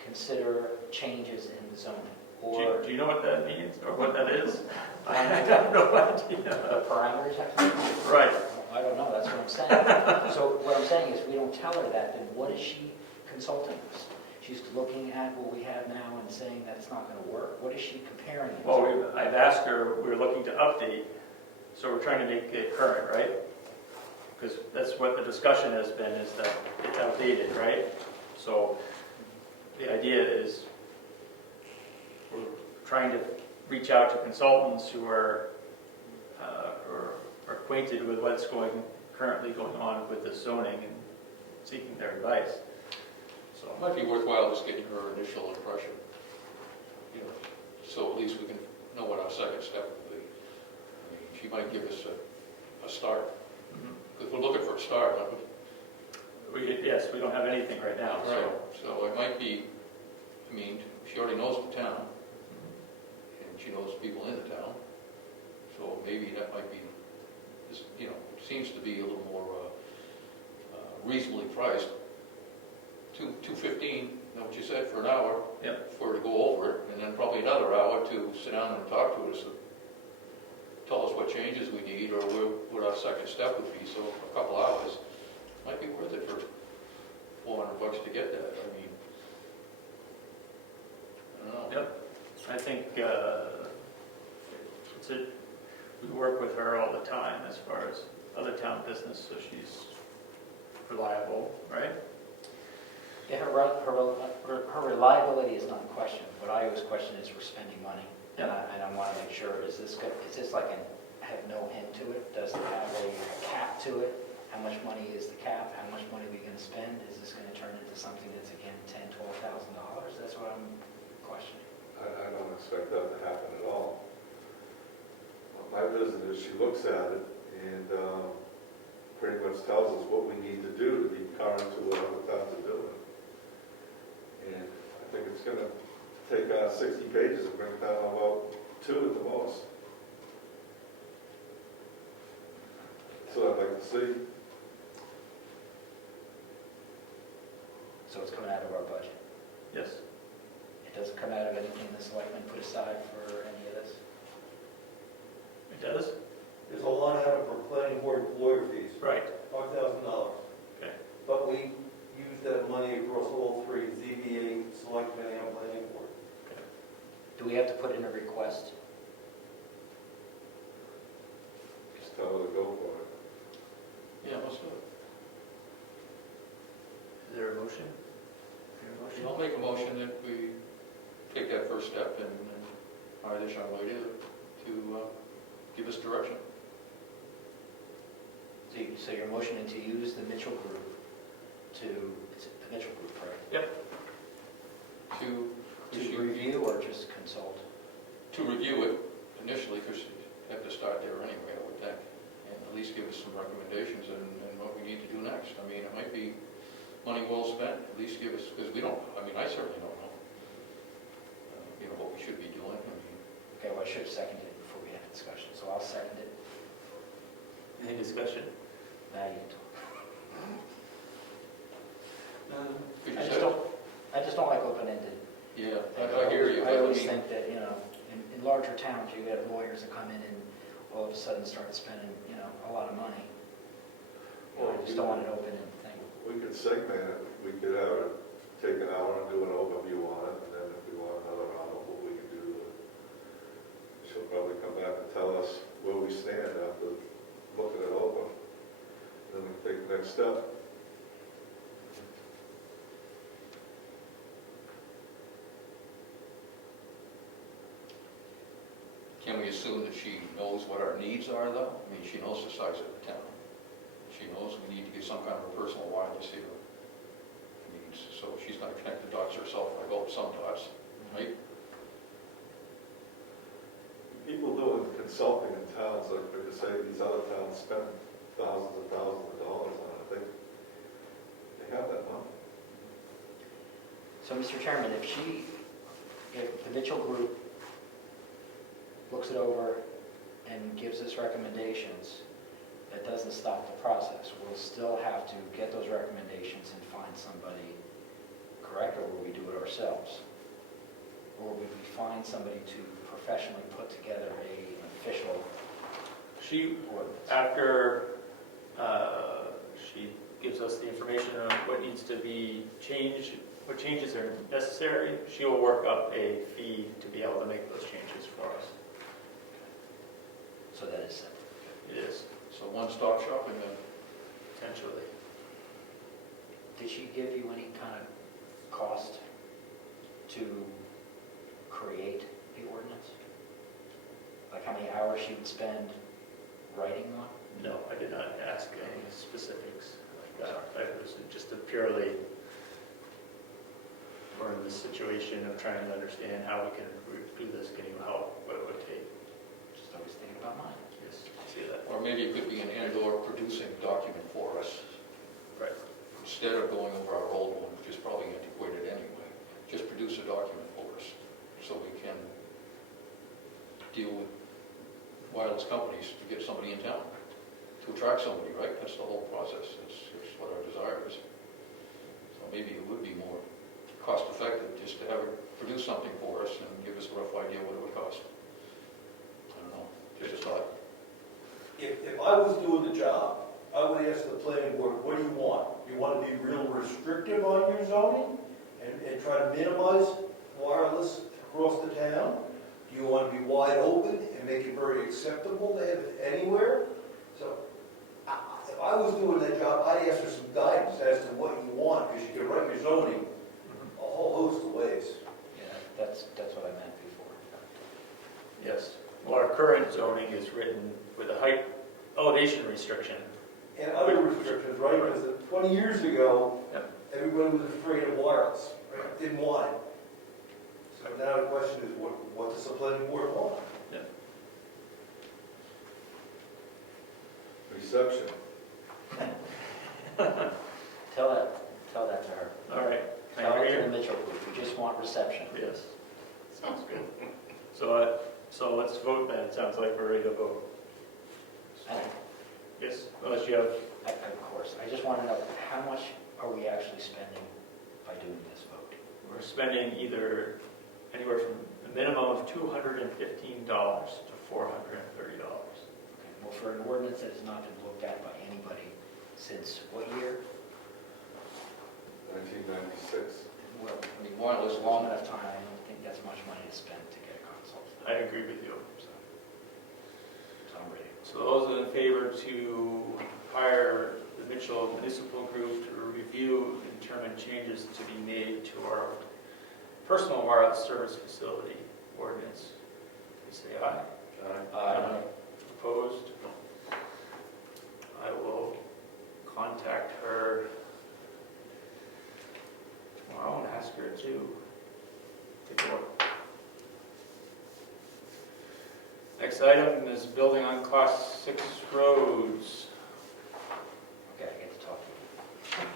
consider changes in the zoning? Or Do you know what that means, or what that is? I have no the idea. parameters have to be? Right. I don't know, that's what I'm saying. So what I'm saying is, we don't tell her that, then what is she consulting us? She's looking at what we have now and saying that it's not going to work. What is she comparing it to? Well, I've asked her, we're looking to update, so we're trying to make it current, right? Because that's what the discussion has been, is that it's outdated, right? So the idea is we're trying to reach out to consultants who are acquainted with what's currently going on with the zoning and seeking their advice. So, It might be worthwhile just getting her initial impression, you know, so at least we can know what our second step will be. I mean, she might give us a start, because we're looking for a start, aren't we? yes, we don't have anything right now, so. So it might be, I mean, she already knows the town, and she knows people in the town, so maybe that might be, you know, seems to be a little more reasonably priced. $2.15, you know what you said, for an hour. Yep. For her to go over it, and then probably another hour to sit down and talk to us, tell us what changes we need, or what our second step would be. So a couple hours might be worth it for $400 to get that. I mean, I don't know. Yep. I think we work with her all the time as far as other town business, so she's reliable, right? Yeah, her reliability is not in question. What I always question is we're spending money. Yeah. And I want to make sure, is this like have no end to it? Does it have a cap to it? How much money is the cap? How much money are we going to spend? Is this going to turn into something that's, again, $10,000, $12,000? That's what I'm questioning. I don't expect that to happen at all. My visitor, she looks at it and pretty much tells us what we need to do to be current to what other towns are doing. And I think it's going to take 60 pages and bring it down about 2 at the most. So I'd like to see. So it's coming out of our budget. Yes. It doesn't come out of anything the selectmen put aside for any of this? It does? There's a line item for planning board lawyer fees, Right. $5,000. Okay. But we use that money across all three, ZBA, selectmen, and planning board. Do we have to put in a request? Just tell her to go for it. Yeah, let's do it. Is there a motion? Is there a motion? I'll make a motion that we take that first step and hire this young lady to give us direction. So you're motioning to use the Mitchell Group it's the Mitchell Group, right? Yep. To review or just consult? To review it initially, because you have to start there anyway, I would think, and at least give us some recommendations and what we need to do next. I mean, it might be money well spent, at least give us, because we don't, I mean, I certainly don't know, what we should be doing. I mean, Okay, well, I should have seconded it before we had a discussion, so I'll second it. Any discussion? Now you talk. could you I say- just don't like open-ended. Yeah, I hear you. I but always mean, think that, in larger towns, you get lawyers that come in and all of a sudden start spending, a lot of money. I just don't want an open-ended thing. We could segment it. We could have her take an hour and do an overview on it, and then if we want another hour, what we can do. She'll probably come back and tell us where we stand after looking it over. Then we can take the next step. Can we assume that she knows what our needs are, though? I mean, she knows the size of the town. She knows we need to get some kind of a personal wireless here. I mean, so she's going to connect the dots herself, I hope, some dots, right? People doing consulting in towns, like, say, these other towns So, Mr. Chairman, if the Mitchell Group looks it over and gives us recommendations, that doesn't stop the process. We'll still have to get those recommendations and find somebody, correct, or will we do it ourselves? Or would we find somebody to professionally put together an official She, ordinance? after she gives us the information on what needs to be changed, what changes are necessary, she will work up a fee to be able to make those changes for us. So that is separate. It is, So one-stop shopping then. potentially. Did she give you any kind of cost to create the ordinance? Like how many hours she would spend writing one? No, I did not ask any specifics like that. It was just a purely, we're in this situation of trying to understand how we can do this, can you help, what it would take. Just always thinking about mine. Yes, see that? Or maybe it could be an and/or producing document for us, Right. instead of going over our old one, which is probably antiquated anyway. Just produce a document for us, so we can deal with wireless companies to get somebody in town, to attract somebody, right? That's the whole process, that's what our desire is. So maybe it would be more cost-effective just to have her produce something for us and give us a rough idea what it would cost. I don't know, just a thought. If I was doing the job, I would ask the planning board, what do you want? You want to be real restrictive on your zoning and try to minimize wireless across the town? Do you want to be wide open and make it very acceptable to have it anywhere? So if I was doing that job, I'd ask for some guidance as to what you want, because you can write your zoning a whole host of ways. Yeah, that's what I meant before. Yes. Well, our current zoning is written with a height elevation restriction. And other restrictions, right? Because 20 years ago, Yep. everybody was afraid of wireless, right? Didn't want it. So now the question is, what does the planning board want? Reception. Tell that to her. All right. Tell I it hear to the you. Mitchell Group, we just want reception. Yes. Sounds good. So let's vote then. It sounds like we're ready to vote. And Yes, unless you have, of course, I just want to know, how much are we actually spending by doing this vote? we're spending either anywhere from a minimum of $215 to $430. Okay, well, for an ordinance that has not been looked at by anybody since what year? 1996. Well, I mean, wireless it's long enough time, I don't think that's much money to spend to get a consult. I agree with you. So I'm ready. So those in favor to hire the Mitchell Municipal Group to review and determine changes to be made to our personal wireless service facility ordinance, please say aye. Opposed? I will contact her tomorrow and ask her to take a look. Next item is building on Class 6 roads. Okay, I get to talk to you.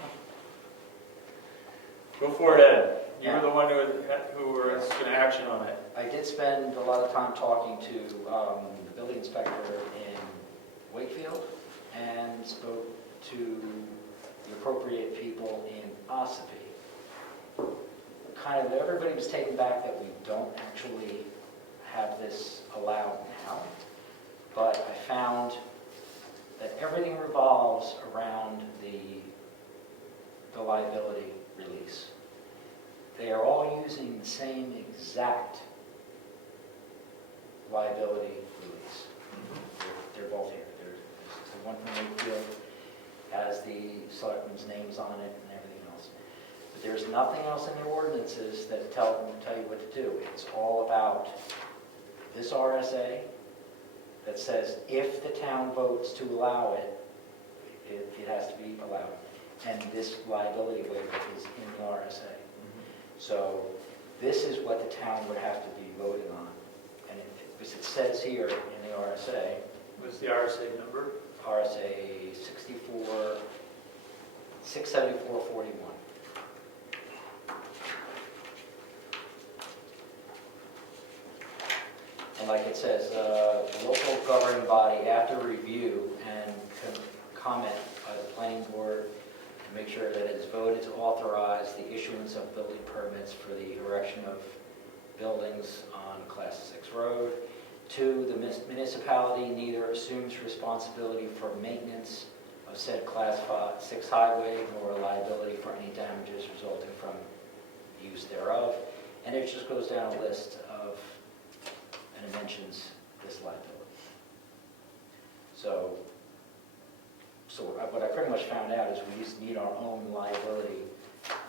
Go for it, Ed. You were the one who was going to action on it. I did spend a lot of time talking to the building inspector in Wakefield and spoke to the appropriate people in Ossipee. Kind of everybody was taken back that we don't actually have this allowed now, but I found that everything revolves around the liability release. They are all using the same exact liability release. They're both here. There's the one from Brookfield has the selectmen's names on it and everything else. But there's nothing else in the ordinances that tell you what to do. It's all about this RSA that says if the town votes to allow it, it has to be allowed. And this liability waiver is in the RSA. So this is what the town would have to be voting on. And because it says here in the RSA, What's the RSA number? RSA 67441. it says, local governing body after review and comment by the planning board to make sure that it is voted to authorize the issuance of building permits for the erection of buildings on Class 6 road. 2, the municipality neither assumes responsibility for maintenance of said Class 6 highway nor liability for any damages resulting from use thereof. And it just goes down a list of, and it mentions this liability. So what I pretty much found out is we just need our own liability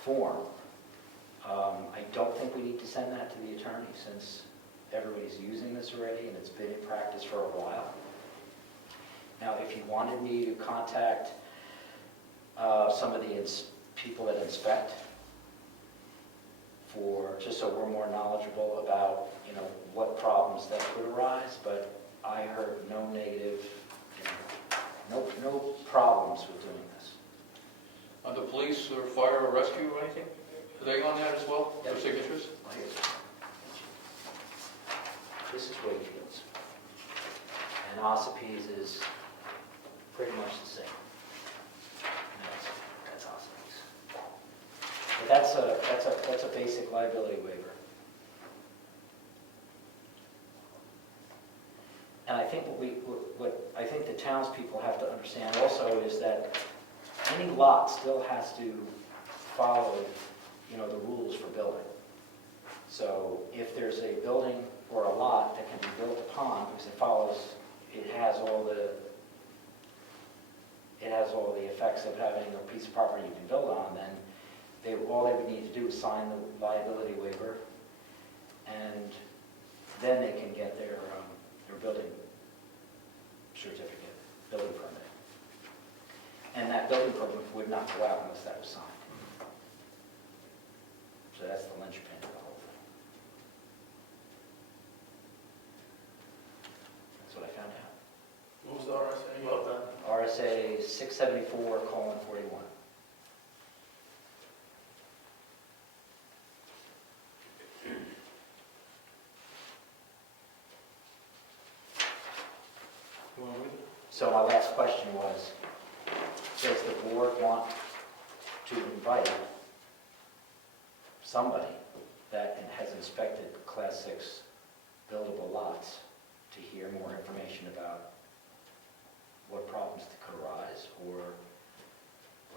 form. I don't think we need to send that to the attorney since everybody's using this already and it's been in practice for a while. Now, if you wanted me to contact some of the people that inspect just so we're more knowledgeable about, what problems that could arise, but I heard no negative, no problems with doing this. On the police or fire or rescue or anything? Are they on that as well, for signatures? This is Wakefield's. And Ossipe's is pretty much the same. No, that's Ossipe's. But that's a basic liability waiver. And I think what I think the townspeople have to understand also is that any lot still has to follow, the rules for building. So if there's a building or a lot that can be built upon, because it has all the effects of having a piece of property you can build on, then all they would need to do is sign the liability waiver, and then they can get their building certificate, building permit. And that building permit would not go out unless that was signed. So that's the linchpin of the whole thing. That's what I found out. What was the RSA? Well done. RSA 674:41. So my last question was, does the board want to invite somebody that has inspected Class 6 buildable lots to hear more information about what problems that could arise, or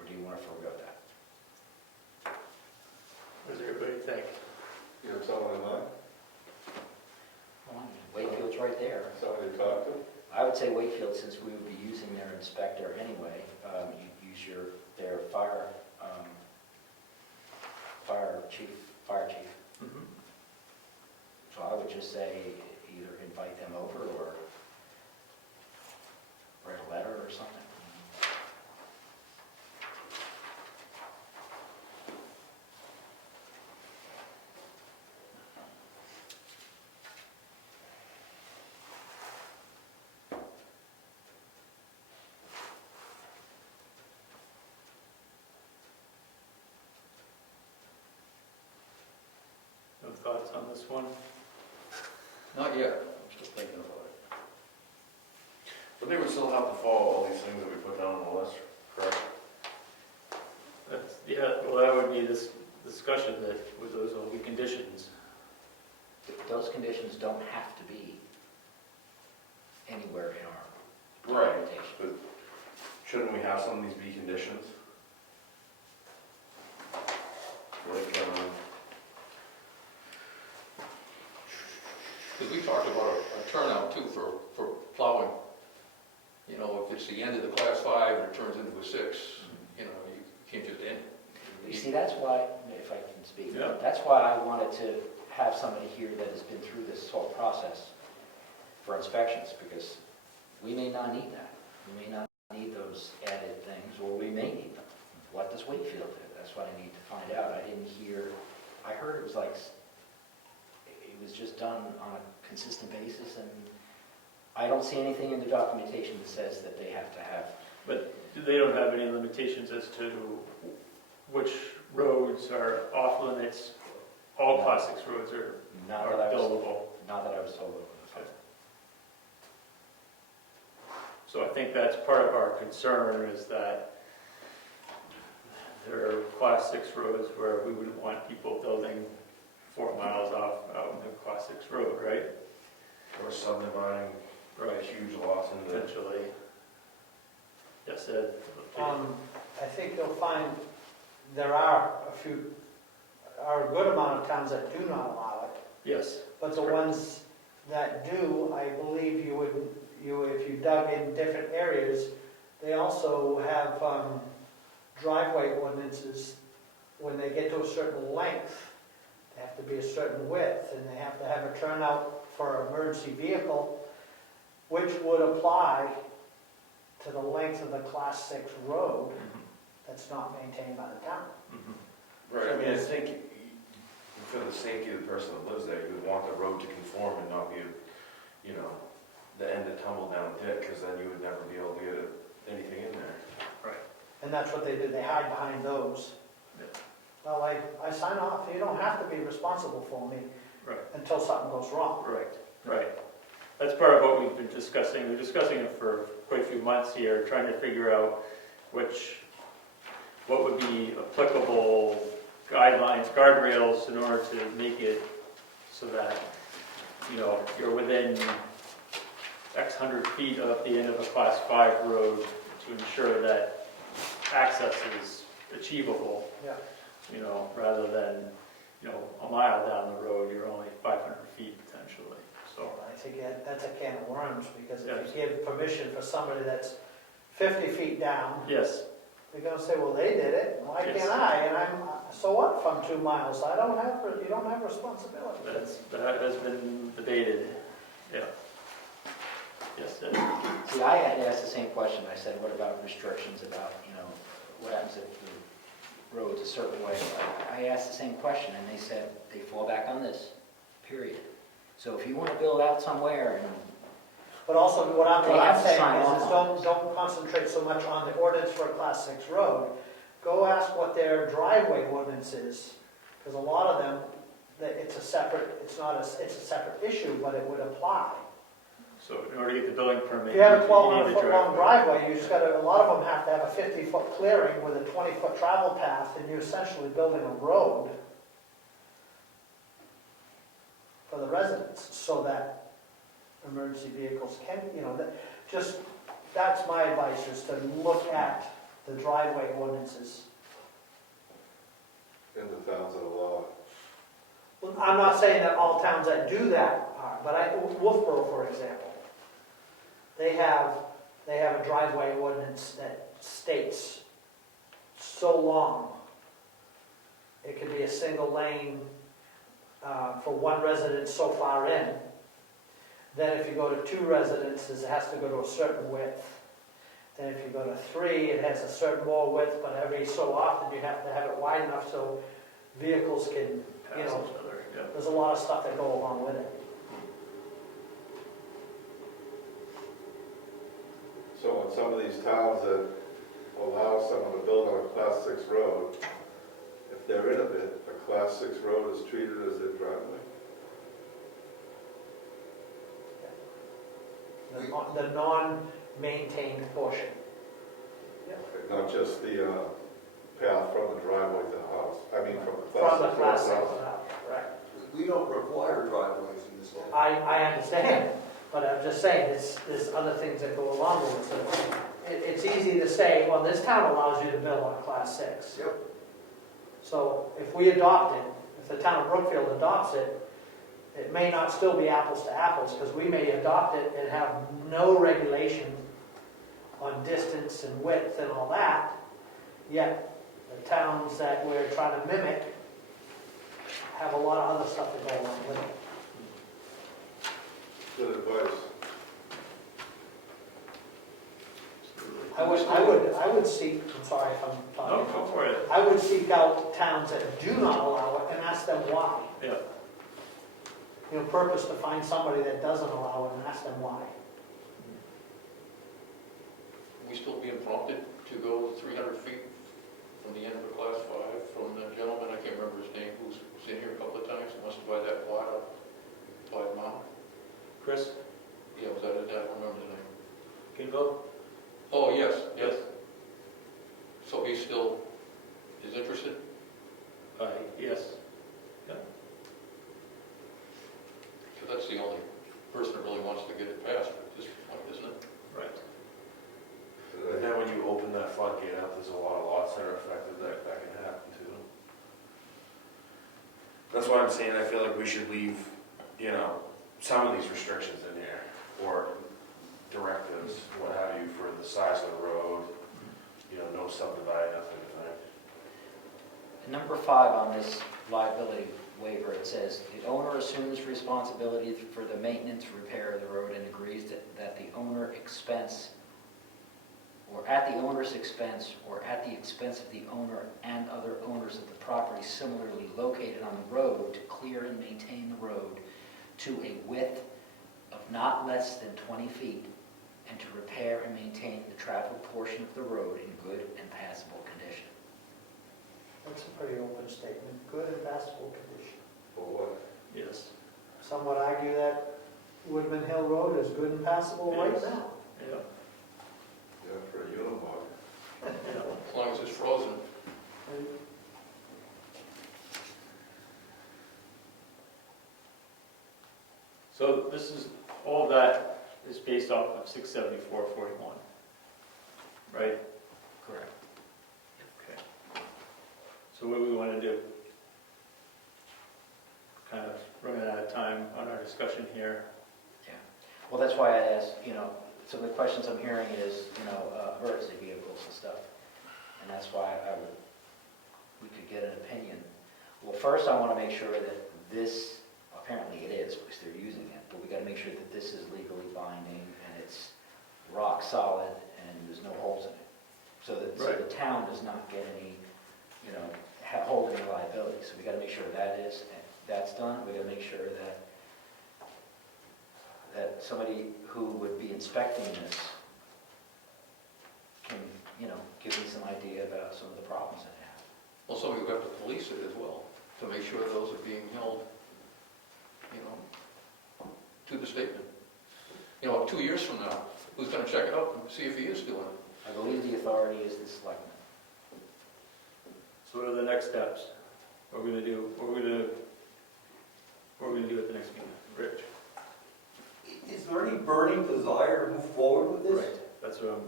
do you want to forego that? What does everybody think? You have someone in mind? Wakefield's right there. Someone to talk to? I would say Wakefield, since we would be using their inspector anyway, you use their fire chief. Mm-hmm. So I would just say either invite them over or write a letter or something. No thoughts on this one? Not yet, I'm still thinking about it. But they would still have to follow all these things that we put down on the list, correct? Well, that would be this discussion that with those will be conditions. Those conditions don't have to be anywhere in our Right, documentation. but shouldn't we have some of these be conditions? Like, Because we talked about a turnout too for plowing. If it's the end of the Class 5 and it turns into a 6, you can't just end. You see, that's why, if I can speak, Yeah. that's why I wanted to have somebody here that has been through this whole process for inspections, because we may not need that. We may not need those added things, or we may need them. What does Wakefield do? That's what I need to find out. I heard it was like, it was just done on a consistent basis, and I don't see anything in the documentation that says that they have to have. But they don't have any limitations as to which roads are off limits. All Class 6 roads are Not that I was buildable. told over the phone. So I think that's part of our concern, is that there are class 6 roads where we wouldn't want people building 4 miles off out in the class 6 road, right? Or subdividing Right, huge lots into. potentially. Yes, Ed? I think you'll find there are a good amount of towns that do not allow it. Yes, But the ones that do, I believe if you dug in different areas, they also have driveway ordinances. When they get to a certain length, they have to be a certain width, and they have to have a turnout for an emergency vehicle, which would apply to the length of the class 6 road that's not maintained by the town. Right, I mean, I think for the safety of the person that lives there, you would want the road to conform and not be, you know, the end of tumble down dip, because then you would never be able to get anything in there. And that's what they do, they hide behind those. Yeah. Well, I sign off, you don't have to be responsible for me Right. until something goes wrong. right. That's part of what we've been discussing. We're discussing it for quite a few months here, trying to figure out what would be applicable guidelines, guardrails, in order to make it so that, you know, you're within X hundred feet of the end of a class 5 road to ensure that access is achievable, Yeah. you know, rather than, you know, a mile down the road, you're only 500 feet potentially, so. I think that's a can of worms, because Yes. if you give permission for somebody that's 50 feet down, Yes, they're gonna say, well, they did it, why Yes. can't I? And so what if I'm 2 miles? You don't have responsibility. that has been debated, yeah. Yes, Ed? See, I had asked the same question. I said, what about restrictions about, you know, what happens if the road's a certain way? I asked the same question, and they said they fall back on this, period. So if you want to build out somewhere, and But also, what I'm They have to saying sign is off on don't concentrate so much on the ordinance for a class 6 road. Go ask what their driveway ordinance is, because a lot of them, it's a separate issue, but it would apply. So in order to get the building permit, If you have a need 1,200 the foot long driveway, you just gotta, a lot of them have to have a 50-foot clearing with a 20-foot travel path, and you're essentially building a road for the residents, so that emergency vehicles can, you know, that's my advice, is to look at the driveway ordinances. In the towns that allow it. Well, I'm not saying that all towns that do that are, but Wolfboro, for example, they have a driveway ordinance that states so long. It could be a single lane for one residence so far in. Then if you go to 2 residences, it has to go to a certain width. Then if you go to 3, it has a certain more width, but every so often you have to have it wide enough so vehicles can, pass you each know, other, yeah. there's a lot of stuff that go along with it. So in some of these towns that allow someone to build on a class 6 road, if they're in a bit, a class 6 road is treated as their driveway. The non-maintained portion. Not just the path from the driveway to the house, I mean from the From the class 6 road class to 6 the house. out, correct. We don't require driveways in this town. I understand, but I'm just saying, there's other things that go along with it. So it's easy to say, well, this town allows you to build on class 6. Yep. So if we adopt it, if the town of Brookfield adopts it, it may not still be apples to apples, because we may adopt it and have no regulation on distance and width and all that, yet the towns that we're trying to mimic have a lot of other stuff that go along with it. Good advice. I would seek, I'm sorry if I'm No, talking. go for it, I would seek out towns that do not allow it and ask them why. yeah. You know, purpose to find somebody that doesn't allow it and ask them why. We still being prompted to go 300 feet from the end of a class 5 from the gentleman, I can't remember his name, who's in here a couple of times, wants to buy that plot up by the mountain. Chris, Yeah, was that it? I don't remember his name. can you go? he still is interested? Yes. Because that's the only person that really wants to get it passed at this point, isn't it? Right. But then when you open that floodgate up, there's a lot of lots that are affected that can happen too. That's why I'm saying I feel like we should leave, you know, some of these restrictions in here, or directives, what have you, for the size of the road, you know, no subdividing, that type of thing. Number 5 on this liability waiver, it says, "The owner assumes responsibility for the maintenance, repair of the road and agrees that the owner expense, or at the owner's expense, or at the expense of the owner and other owners of the property similarly located on the road to clear and maintain the road to a width of not less than 20 feet and to repair and maintain the traveled portion of the road in good and passable condition." That's a pretty open statement, good and passable condition. For what? Yes. Some would argue that Woodman Hill Road is good and passable right Yes. now. Yeah. Yeah, for a Unimog. Yeah. As long as it's frozen. So this is, all that is based off of 674-41, right? Correct. Okay. So what do we want to do? Kind of running out of time on our discussion here. Yeah. Well, that's why I asked, some of the questions I'm hearing is, emergency vehicles and stuff. And that's why we could get an opinion. Well, first I want to make sure that this, apparently it is, because they're using it, but we got to make sure that this is legally binding and it's rock solid and there's no holes in it. So that the town does not get any, hold any liability. So we got to make sure that's done. We got to make sure that somebody who would be inspecting this can, give me some idea about some of the problems that have. Well, somebody would have to police it as well, to make sure those are being held, to the statement. 2 years from now, who's going to check it out and see if he is doing it? I believe the authority is the selectmen. So what are the next steps? What are we going to do? What are we going to do at the next meeting? Rich? Is there any burning desire to move forward with this? Right. That's what I'm...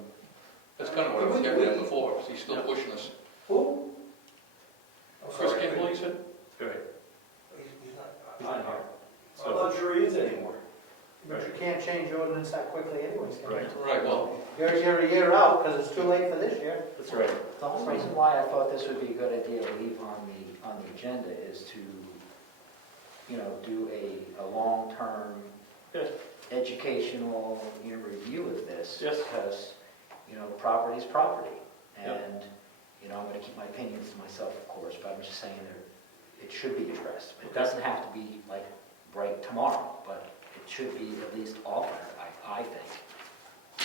That's kind of what I was getting at before. Is he still pushing us? Who? I'm Chris sorry, Kimball, you said? Right. He's He's not, not here. I'm not sure he is anymore. But you can't change ordinance that quickly anyways, can you? Right. Right, well, You're a year out, because it's too late for this year. That's right. The whole reason why I thought this would be a good idea to leave on the agenda is to, do a long-term Yes. educational review of this. Yes. Because, property is property. Yep. And, I'm going to keep my opinions to myself, of course, but I'm just saying that it should be addressed. It doesn't have to be like right tomorrow, but it should be at least offered, I think,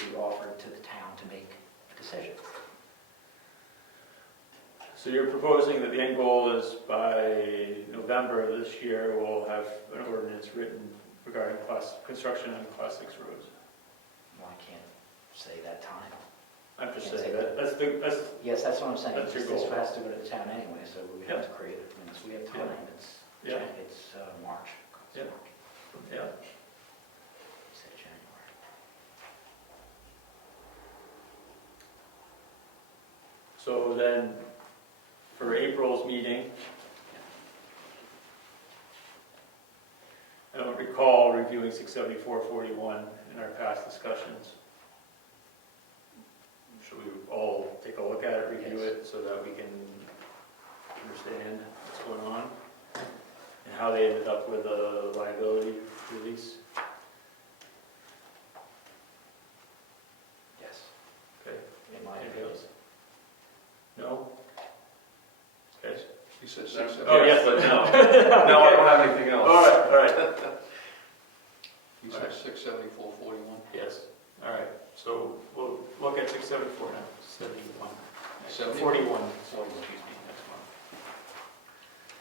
be offered to the town to make a decision. So you're proposing that the end goal is by November of this year, we'll have an ordinance written regarding construction on Class 6 roads? Well, I can't say that time. I'm just Can't saying say that's Yes, that's what I'm saying. That's your This goal. has to go to the town anyway, so we have to create it. So we have time. Yeah. It's March. It's Yeah. March. yeah. You said January. So then, for April's meeting, I don't recall reviewing 674-41 in our past discussions. Should we all take a look at it, review Yes. it, so that we can understand what's going on? And how they ended up with a liability release? Yes. Okay. In my Anything opinion. else? No? Okay. he said 6. Oh, yes, but no. No, I don't have anything else. All right. He said 674-41. Yes, all right, so we'll look at 674 now, 71. 70? 41, excuse me, next month.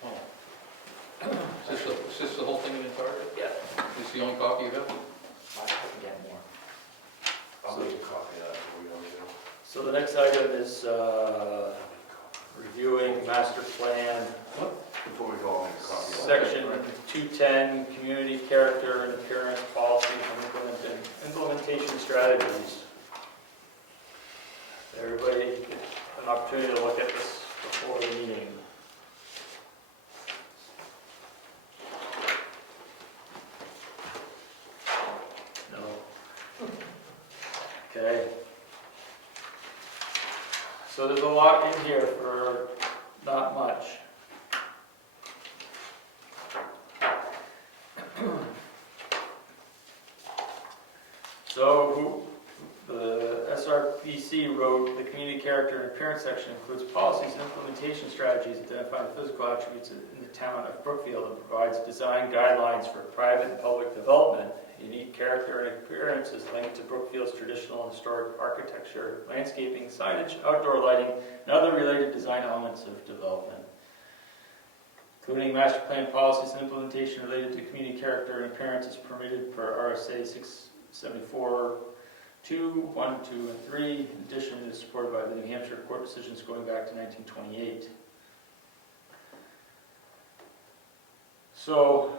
Oh. Is this the whole thing in entirety? Yeah. Is this the only copy you have? I can get more. I'll make a copy of that for you. So the next item is 210, community character and appearance policies and implementation strategies. Everybody get an opportunity to look at this before the meeting. No. Okay. So there's a lot in here for not much. So the SRPC wrote, the community character and appearance section includes policies and implementation strategies identifying physical attributes in the town of Brookfield and provides design guidelines for private and public development. Unique character and appearance is linked to Brookfield's traditional and historic architecture, landscaping, signage, outdoor lighting, and other related design elements of development. Including master plan policies and implementation related to community character and appearance is permitted per RSA 674 2, 1, 2, and 3. In addition, it is supported by the New Hampshire court decisions going back to 1928. So,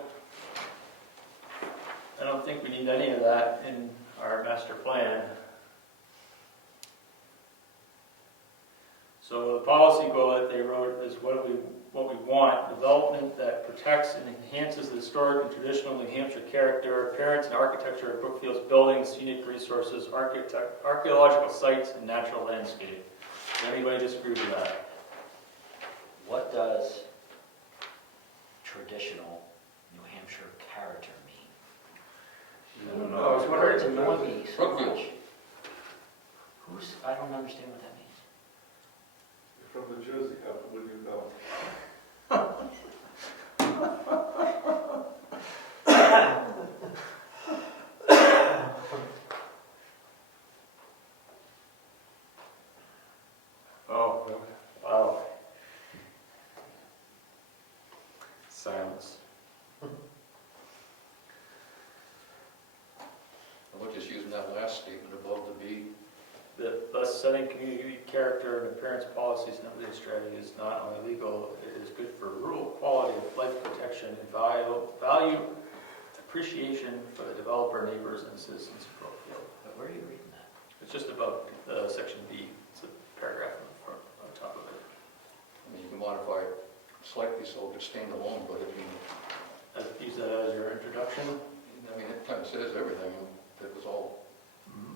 I don't think we need any of that in our master plan. So the policy goal that they wrote is what we want: development that protects and enhances the historic and traditional New Hampshire character, appearance, and architecture of Brookfield's buildings, scenic resources, archaeological sites, and natural landscape. Does anybody disagree with that? What does traditional New Hampshire character mean? I don't I was wondering- Words annoy me so Brookfield. much. I don't understand what that means. You're from New Jersey, how would you know? Oh, wow. Silence. How about just using that last statement above the B? Thus setting community character and appearance policies and updated strategy is not only legal, it is good for rural quality of life protection and value appreciation for the developer, neighbors, and citizens of Brookfield. But where are you reading that? It's just above section B. It's a paragraph on the front, on top of it. I mean, you can modify it slightly so it could stand alone, but I mean, Use that as your introduction. it kind of says everything. That was all.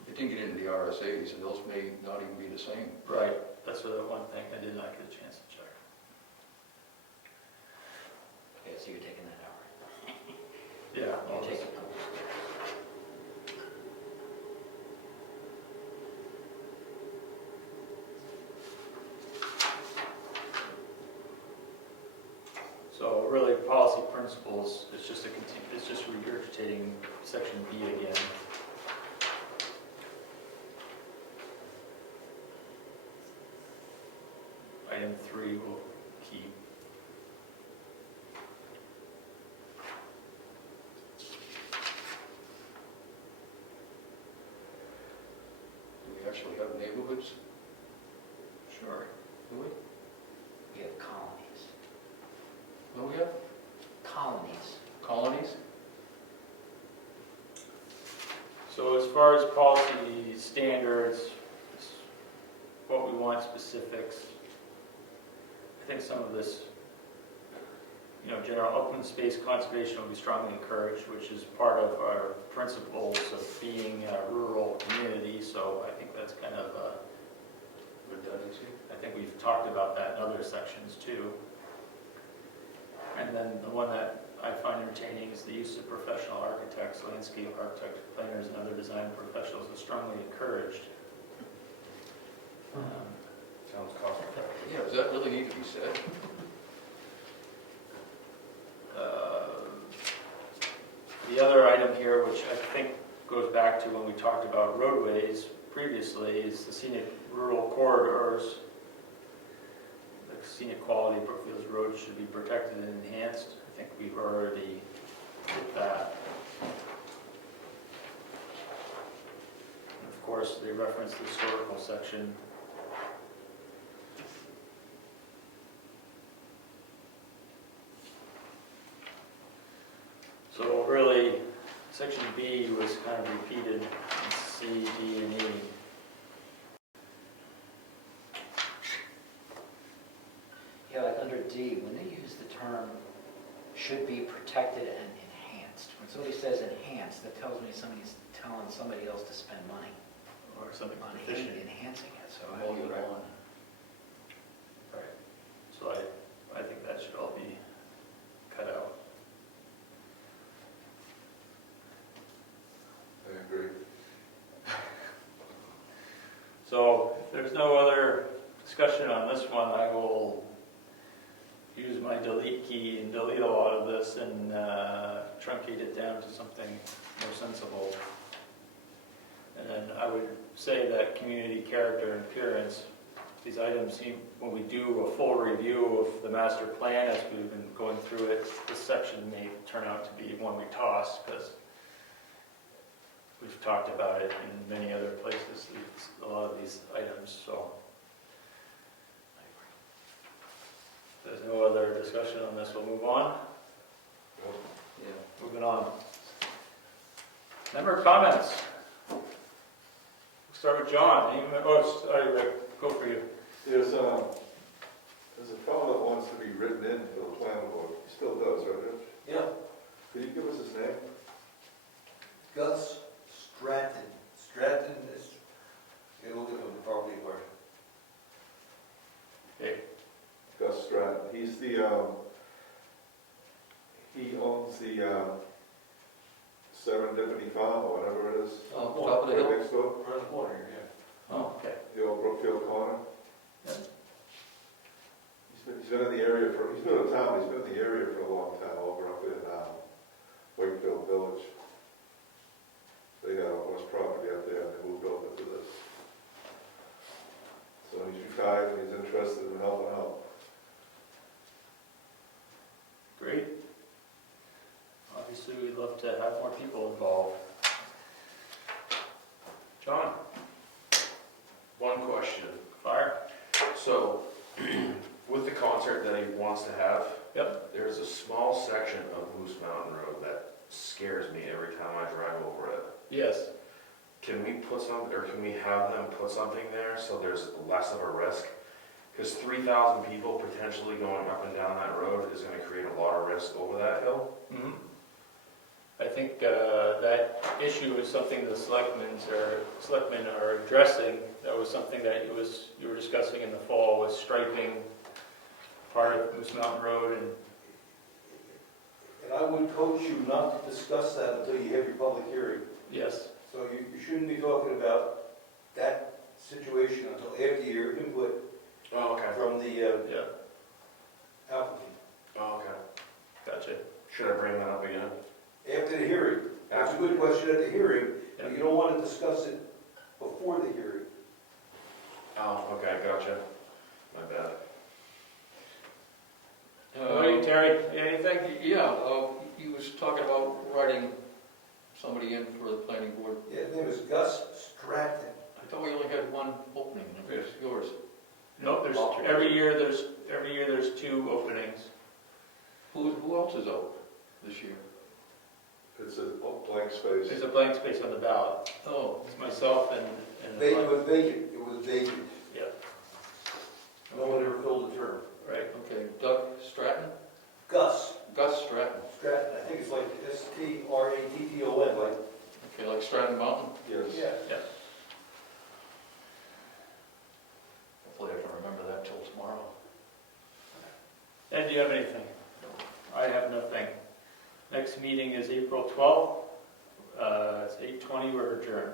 It didn't get into the RSAs, and those may not even be the same. Right, that's the one thing I did not get a chance to check. Okay, so you're taking that out. Yeah. You're taking those. So really, policy principles, it's just regurgitating section B again. Item 3 will keep. Do we actually have neighborhoods? Sure. Do we? You have colonies. No, we have Colonies. colonies? So as far as policy standards, what we want specifics, I think some of this, general open space conservation will be strongly encouraged, which is part of our principles of being a rural community, so I think that's kind of, Redundancy? I think we've talked about that in other sections too. And then the one that I find entertaining is the use of professional architects, landscape architects, planners, and other design professionals is strongly encouraged. Sounds cost effective. Yeah, does that really need to be said? The other item here, which I think goes back to when we talked about roadways previously, is the scenic rural corridors. The scenic quality of Brookfield's roads should be protected and enhanced. I think we've already hit that. And of course, they reference the historical section. So really, section B was kind of repeated in C, D, and E. Yeah, like under D, when they use the term should be protected and enhanced, when somebody says enhanced, that tells me somebody's telling somebody else to spend money Or something on efficient. enhancing it, so. Mow your lawn. Right. So I think that should all be cut out. I agree. So if there's no other discussion on this one, I will use my delete key and delete a lot of this and truncate it down to something more sensible. And then I would say that community character and appearance, these items seem, when we do a full review of the master plan as we've been going through it, this section may turn out to be one we toss because we've talked about it in many other places, a lot of these items, so. If there's no other discussion on this, we'll move on. Yeah. Moving on. Member comments? We'll start with John. Oh, sorry, Rick, go for you. There's a fellow that wants to be written in for the planning board. He still does, right, Rich? Yeah, Could you give us his name? Gus Stratton. Stratton is, you look at the property part. Okay. Gus Stratton. He's the, he owns the Serendipity Farm or whatever it is. Oh, top of the hill. Right next door, Around the corner here, yeah. Oh, okay. the old Brookfield corner. Yeah. He's been in the area for, he's new to town, he's been in the area for a long time, over up in Wakefield Village. They got all this property up there, and they moved over to this. So he's retired, and he's interested in helping out. Great. Obviously, we'd love to have more people involved. John, One question. fire. So, with the concert that he wants to have, Yep. there's a small section of Moose Mountain Road that scares me every time I drive over it. Yes. Can we put some, or can we have them put something there so there's less of a risk? Because 3,000 people potentially going up and down that road is going to create a lot of risk over that hill. Mhm. I think that issue is something the selectmen are addressing. That was something that you were discussing in the fall, was striping part of Moose Mountain Road and. And I would coach you not to discuss that until you have your public hearing. Yes. So you shouldn't be talking about that situation until after your input Oh, okay. from the Yeah. applicant. Oh, okay. Gotcha. Should I bring that up again? After the hearing. That's a good question at the hearing, but you don't want to discuss it before the hearing. Oh, okay, gotcha. My bad. What do you, Terry? Anything? Yeah, he was talking about writing somebody in for the planning board. Yeah, his name is Gus Stratton. I thought we only had one opening, it's yours. No, every year there's 2 openings. Who else is out this year? It's a blank space. There's a blank space on the ballot. Oh, It's myself and. It was vacant, it was vacant. Yeah. No one ever filled the term. Right. okay, Doug Stratton? Gus Gus Stratton. Stratton, I think it's like Stratton, like. Okay, like Stratton Mountain? Yes. Yeah. Hopefully I can remember that till tomorrow. Ed, do you have anything? I have nothing. Next meeting is April 12th. It's 8:20, we're adjourned.